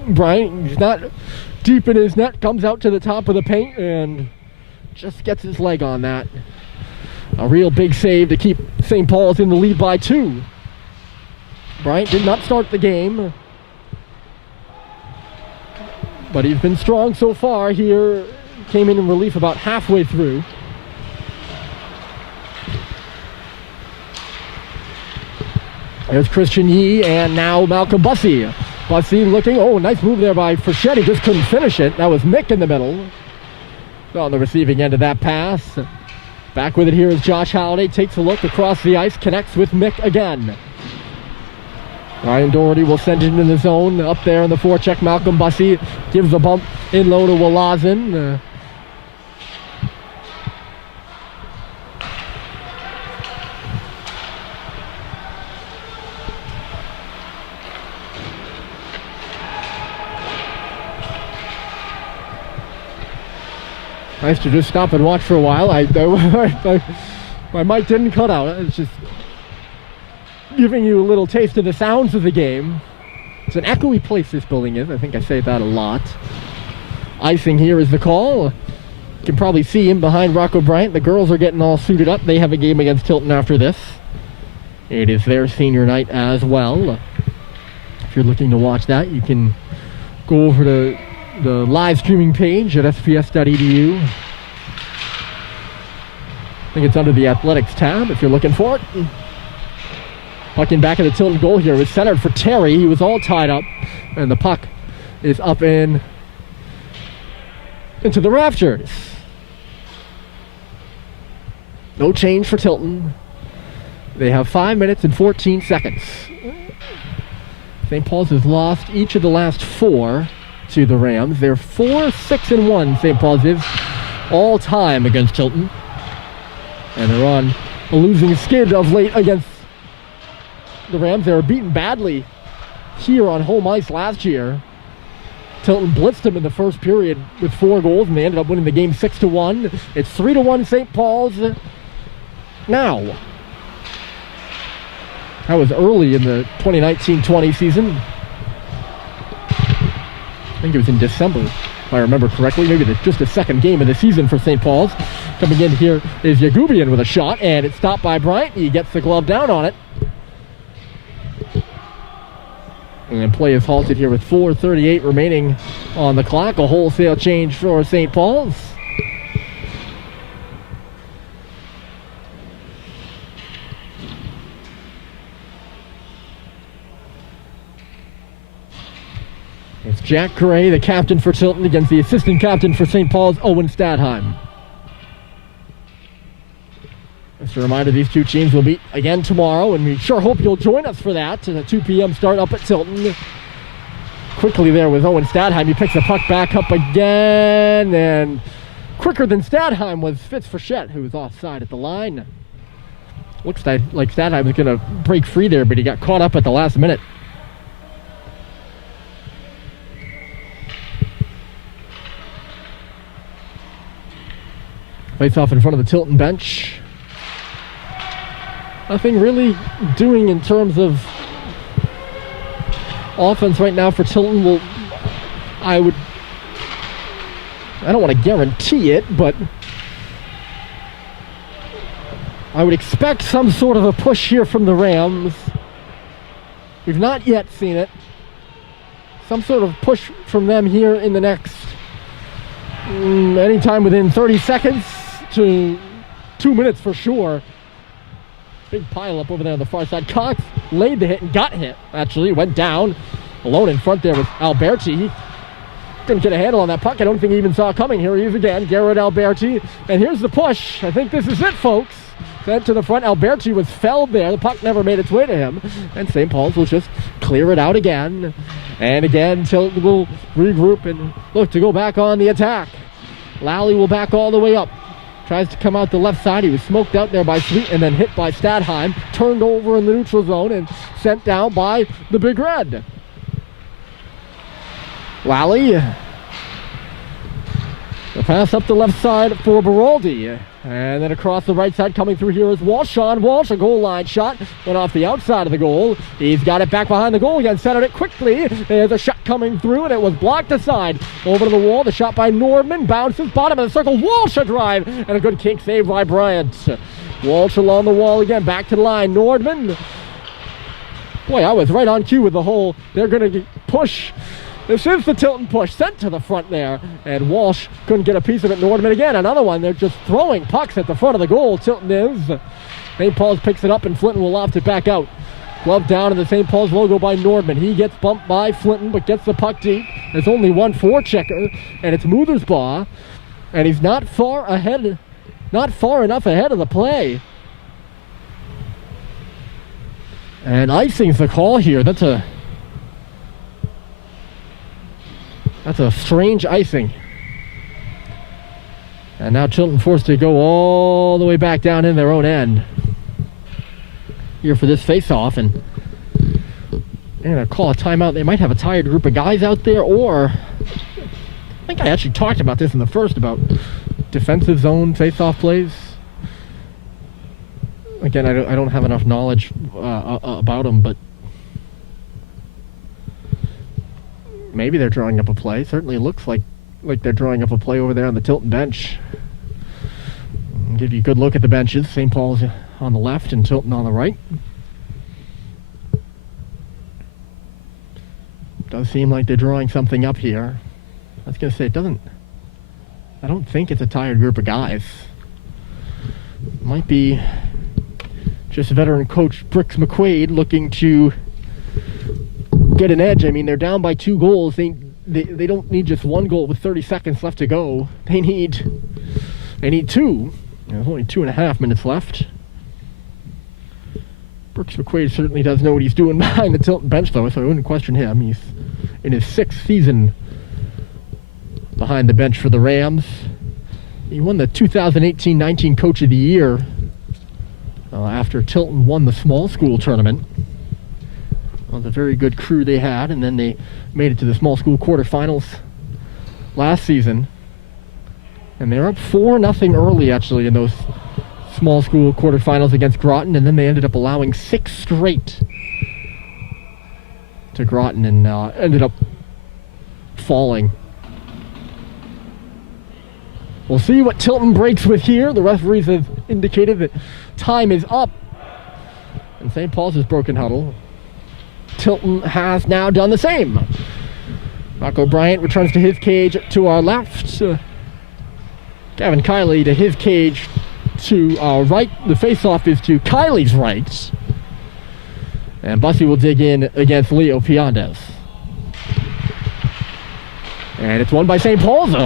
Bryant. He's not deep in his net, comes out to the top of the paint and just gets his leg on that. A real big save to keep St. Paul's in the lead by 2. Bryant did not start the game, but he's been strong so far here. Came in relief about halfway through. There's Christian Yee and now Malcolm Bussey. Bussey looking, oh, nice move there by Frechette. He just couldn't finish it. That was Mick in the middle. On the receiving end of that pass. Back with it here is Josh Halliday. Takes a look across the ice, connects with Mick again. Ryan Doherty will send it into the zone. Up there in the forecheck, Malcolm Bussey gives a bump in low to Walazin. Nice to just stop and watch for a while. My mic didn't cut out. It's just giving you a little taste of the sounds of the game. It's an echoey place, this building is. I think I say that a lot. Icing here is the call. You can probably see him behind Rocco Bryant. The girls are getting all suited up. They have a game against Tilton after this. It is their senior night as well. If you're looking to watch that, you can go over to the live streaming page at sps.edu. I think it's under the athletics tab if you're looking for it. Puck in back of the Tilton goal here is centered for Terry. He was all tied up, and the puck is up into the rafters. No change for Tilton. They have 5 minutes and 14 seconds. St. Paul's has lost each of the last 4 to the Rams. They're 4-6-1. St. Paul's is all time against Tilton, and they're on a losing skid of late against the Rams. They were beaten badly here on home ice last year. Tilton blitzed them in the first period with 4 goals, and they ended up winning the game 6-1. It's 3-1 St. Paul's now. That was early in the 2019-20 season. I think it was in December, if I remember correctly. Maybe just the second game of the season for St. Paul's. Coming in here is Yagubian with a shot, and it's stopped by Bryant. He gets the glove down on it. And play is halted here with 4:38 remaining on the clock. A wholesale change for St. Paul's. It's Jack Gray, the captain for Tilton, against the assistant captain for St. Paul's, Owen Stadheim. Just a reminder, these two teams will meet again tomorrow, and we sure hope you'll join us for that. A 2 p.m. start up at Tilton. Quickly there with Owen Stadheim. He picks the puck back up again, and quicker than Stadheim was Fitz Frechette, who was offside at the line. Looks like Stadheim was going to break free there, but he got caught up at the last minute. Face off in front of the Tilton bench. Nothing really doing in terms of offense right now for Tilton. I don't want to guarantee it, but I would expect some sort of a push here from the Rams. We've not yet seen it. Some sort of push from them here in the next anytime within 30 seconds to 2 minutes for sure. Big pile up over there on the far side. Cox laid the hit and got hit. Actually, went down. Alone in front there with Alberti. couldn't get a handle on that puck. I don't think he even saw it coming. Here he is again, Garrett Alberti. And here's the push. I think this is it, folks. Sent to the front. Alberti was felled there. The puck never made its way to him. And St. Paul's will just clear it out again. And again, Tilton will regroup and look to go back on the attack. Lally will back all the way up. Tries to come out the left side. He was smoked out there by Sweet and then hit by Stadheim. Turned over in the neutral zone and sent down by the Big Red. Lally. The pass up the left side for Beraldi. And then across the right side coming through here is Walsh. Sean Walsh, a goal line shot. Went off the outside of the goal. He's got it back behind the goal again. Centered it quickly. There's a shot coming through and it was blocked aside. Over to the wall. The shot by Nordman. Bounces. Bottom of the circle. Walsh a drive. And a good kick save by Bryant. Walsh along the wall again. Back to the line. Nordman. Boy, I was right on cue with the hole. They're going to push. This is the Tilton push, sent to the front there, and Walsh couldn't get a piece of it. Nordman again, another one. They're just throwing pucks at the front of the goal. Tilton is. St. Paul's picks it up, and Flinton will loft it back out. Glove down to the St. Paul's logo by Nordman. He gets bumped by Flinton, but gets the puck deep. There's only one forechecker, and it's Muthersbaugh, and he's not far enough ahead of the play. And icing's the call here. That's a strange icing. And now Tilton forced to go all the way back down in their own end here for this face-off, and they're going to call a timeout. They might have a tired group of guys out there, or I think I actually talked about this in the first about defensive zone face-off plays. Again, I don't have enough knowledge about them, but maybe they're drawing up a play. Certainly looks like they're drawing up a play over there on the Tilton bench. I'll give you a good look at the benches. St. Paul's on the left and Tilton on the right. Does seem like they're drawing something up here. I was going to say, I don't think it's a tired group of guys. Might be just veteran coach Brooks McQuaid looking to get an edge. I mean, they're down by 2 goals. They don't need just 1 goal with 30 seconds left to go. They need 2. There's only 2.5 minutes left. Brooks McQuaid certainly does know what he's doing behind the Tilton bench, though, so I wouldn't question him. He's in his 6th season behind the bench for the Rams. He won the 2018-19 Coach of the Year after Tilton won the small school tournament. Well, it was a very good crew they had, and then they made it to the small school quarterfinals last season. And they're up 4-0 early, actually, in those small school quarterfinals against Groton, and then they ended up allowing 6 straight to Groton and ended up falling. We'll see what Tilton breaks with here. The referees have indicated that time is up. And St. Paul's has broken huddle. Tilton has now done the same. Rocco Bryant returns to his cage to our left. Gavin Kiley to his cage to our right. The face-off is to Kiley's right. And Bussy will dig in against Leo Piandes. And it's won by St. Paul's.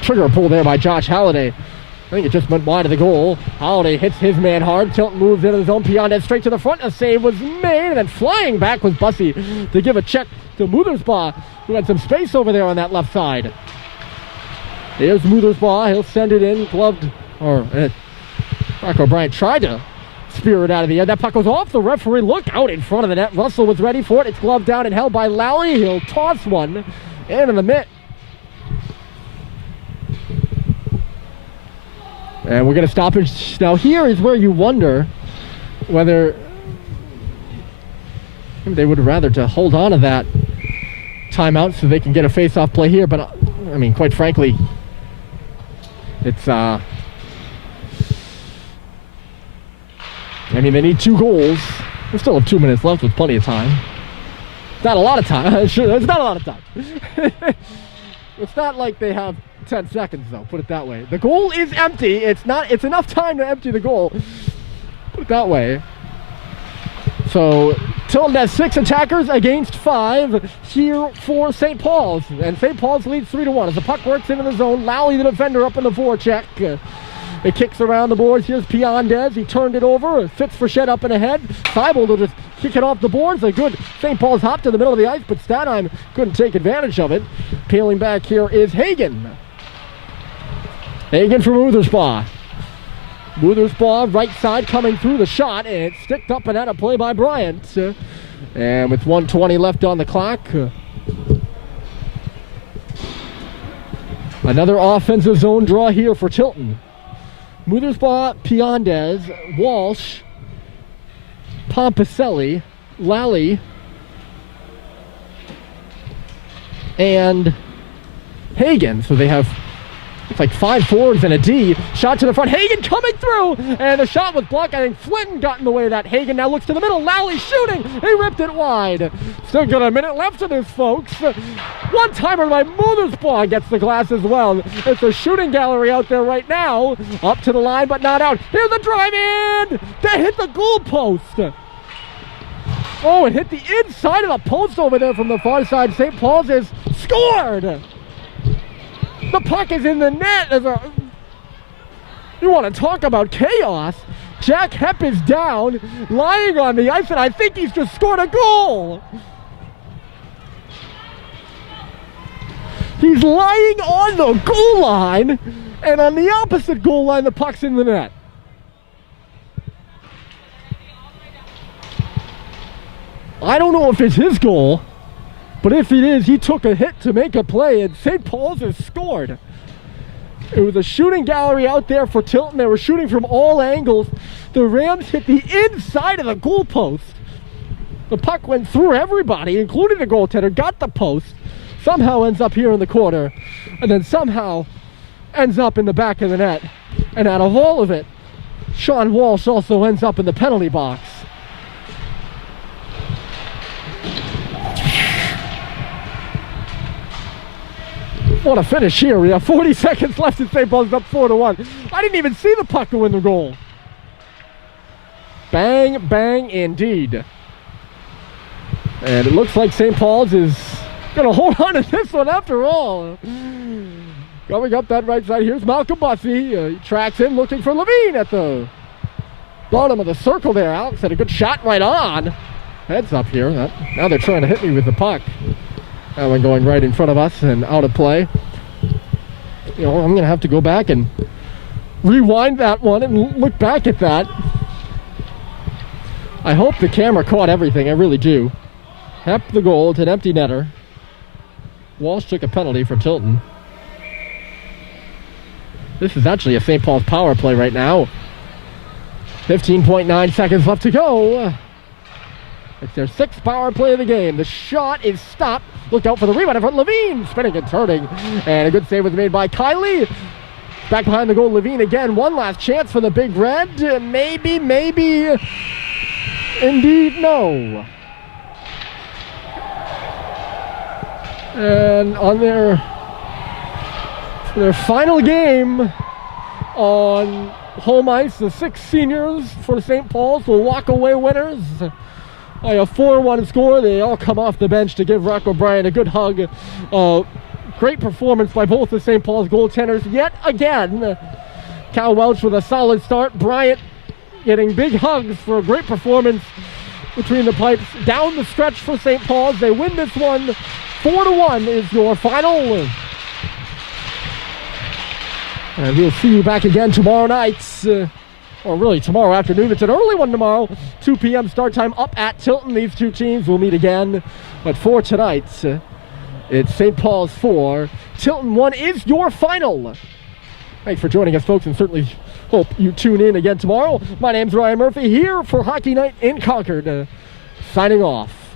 Trigger pull there by Josh Halliday. I think it just went wide of the goal. Halliday hits his man hard. Tilton moves into the zone. Piandes straight to the front. A save was made. And then flying back was Bussy to give a check to Muthersbaugh, who had some space over there on that left side. Here's Muthersbaugh. He'll send it in. Gloved. Rocco Bryant tried to spear it out of the air. That puck goes off the referee. Look out in front of the net. Russell was ready for it. It's gloved down and held by Lally. He'll toss one into the mitt. And we're going to stop it. Now here is where you wonder whether they would rather to hold on to that timeout so they can get a face-off play here. But, I mean, quite frankly, it's, I mean, they need 2 goals. They still have 2 minutes left with plenty of time. It's not a lot of time. It's not a lot of time. It's not like they have 10 seconds, though, put it that way. The goal is empty. It's enough time to empty the goal. Put it that way. So Tilton has 6 attackers against 5 here for St. Paul's. And St. Paul's leads 3-1 as the puck works into the zone. Lally, the defender, up in the forecheck. It kicks around the boards. Here's Piandez. He turned it over. Fitz Frechette up and ahead. Seibel will just kick it off the boards. A good St. Paul's hop to the middle of the ice, but Stadheim couldn't take advantage of it. Peeling back here is Hagen. Hagen from Utherspaw. Utherspaw, right side, coming through the shot, and it's sticked up and out of play by Bryant. And with 1:20 left on the clock, another offensive zone draw here for Tilton. Utherspaw, Piandez, Walsh, Pompicelli, Lally, and Hagen. So they have, it's like 5 forwards and a D. Shot to the front. Hagen coming through. And the shot was blocked. I think Flynn got in the way of that. Hagen now looks to the middle. Lally shooting. He ripped it wide. Still got a minute left of this, folks. One-timer by Utherspaw gets the glass as well. It's a shooting gallery out there right now. Up to the line, but not out. Here's the drive in. That hit the goal post. Oh, it hit the inside of the post over there from the far side. St. Paul's is scored. The puck is in the net. You want to talk about chaos? Jack Hepp is down, lying on the ice, and I think he's just scored a goal. He's lying on the goal line, and on the opposite goal line, the puck's in the net. I don't know if it's his goal, but if it is, he took a hit to make a play, and St. Paul's has scored. It was a shooting gallery out there for Tilton. They were shooting from all angles. The Rams hit the inside of the goalpost. The puck went through everybody, including the goaltender, got the post, somehow ends up here in the corner, and then somehow ends up in the back of the net. And out of all of it, Sean Walsh also ends up in the penalty box. What a finish here. We have 40 seconds left and St. Paul's up 4-1. I didn't even see the puck go in the goal. Bang, bang, indeed. And it looks like St. Paul's is going to hold on to this one after all. Coming up that right side, here's Malcolm Bussey. He tracks in, looking for Levine at the bottom of the circle there. Alex had a good shot right on. Heads up here. Now they're trying to hit me with the puck. That one going right in front of us and out of play. You know, I'm going to have to go back and rewind that one and look back at that. I hope the camera caught everything. I really do. Hep the goal. It's an empty netter. Walsh took a penalty for Tilton. This is actually a St. Paul's power play right now. 15.9 seconds left to go. It's their 6th power play of the game. The shot is stopped. Look out for the rebound in front. Levine spinning and turning. And a good save was made by Kiley. Back behind the goal, Levine again. One last chance for the Big Red. Maybe. Indeed, no. And on their final game on home ice, the 6 seniors for St. Paul's will walk away winners. By a 4-1 score. They all come off the bench to give Rock O'Brien a good hug. Great performance by both the St. Paul's goaltenders yet again. Cal Welch with a solid start. Bryant getting big hugs for a great performance between the pipes. Down the stretch for St. Paul's. They win this one. 4-1 is your final. And we'll see you back again tomorrow night. Or really tomorrow afternoon. It's an early one tomorrow. 2 p.m. start time up at Tilton. These two teams will meet again. But for tonight, it's St. Paul's 4. Tilton 1 is your final. Thanks for joining us, folks, and certainly hope you tune in again tomorrow. My name's Ryan Murphy here for Hockey Night in Concord. Signing off.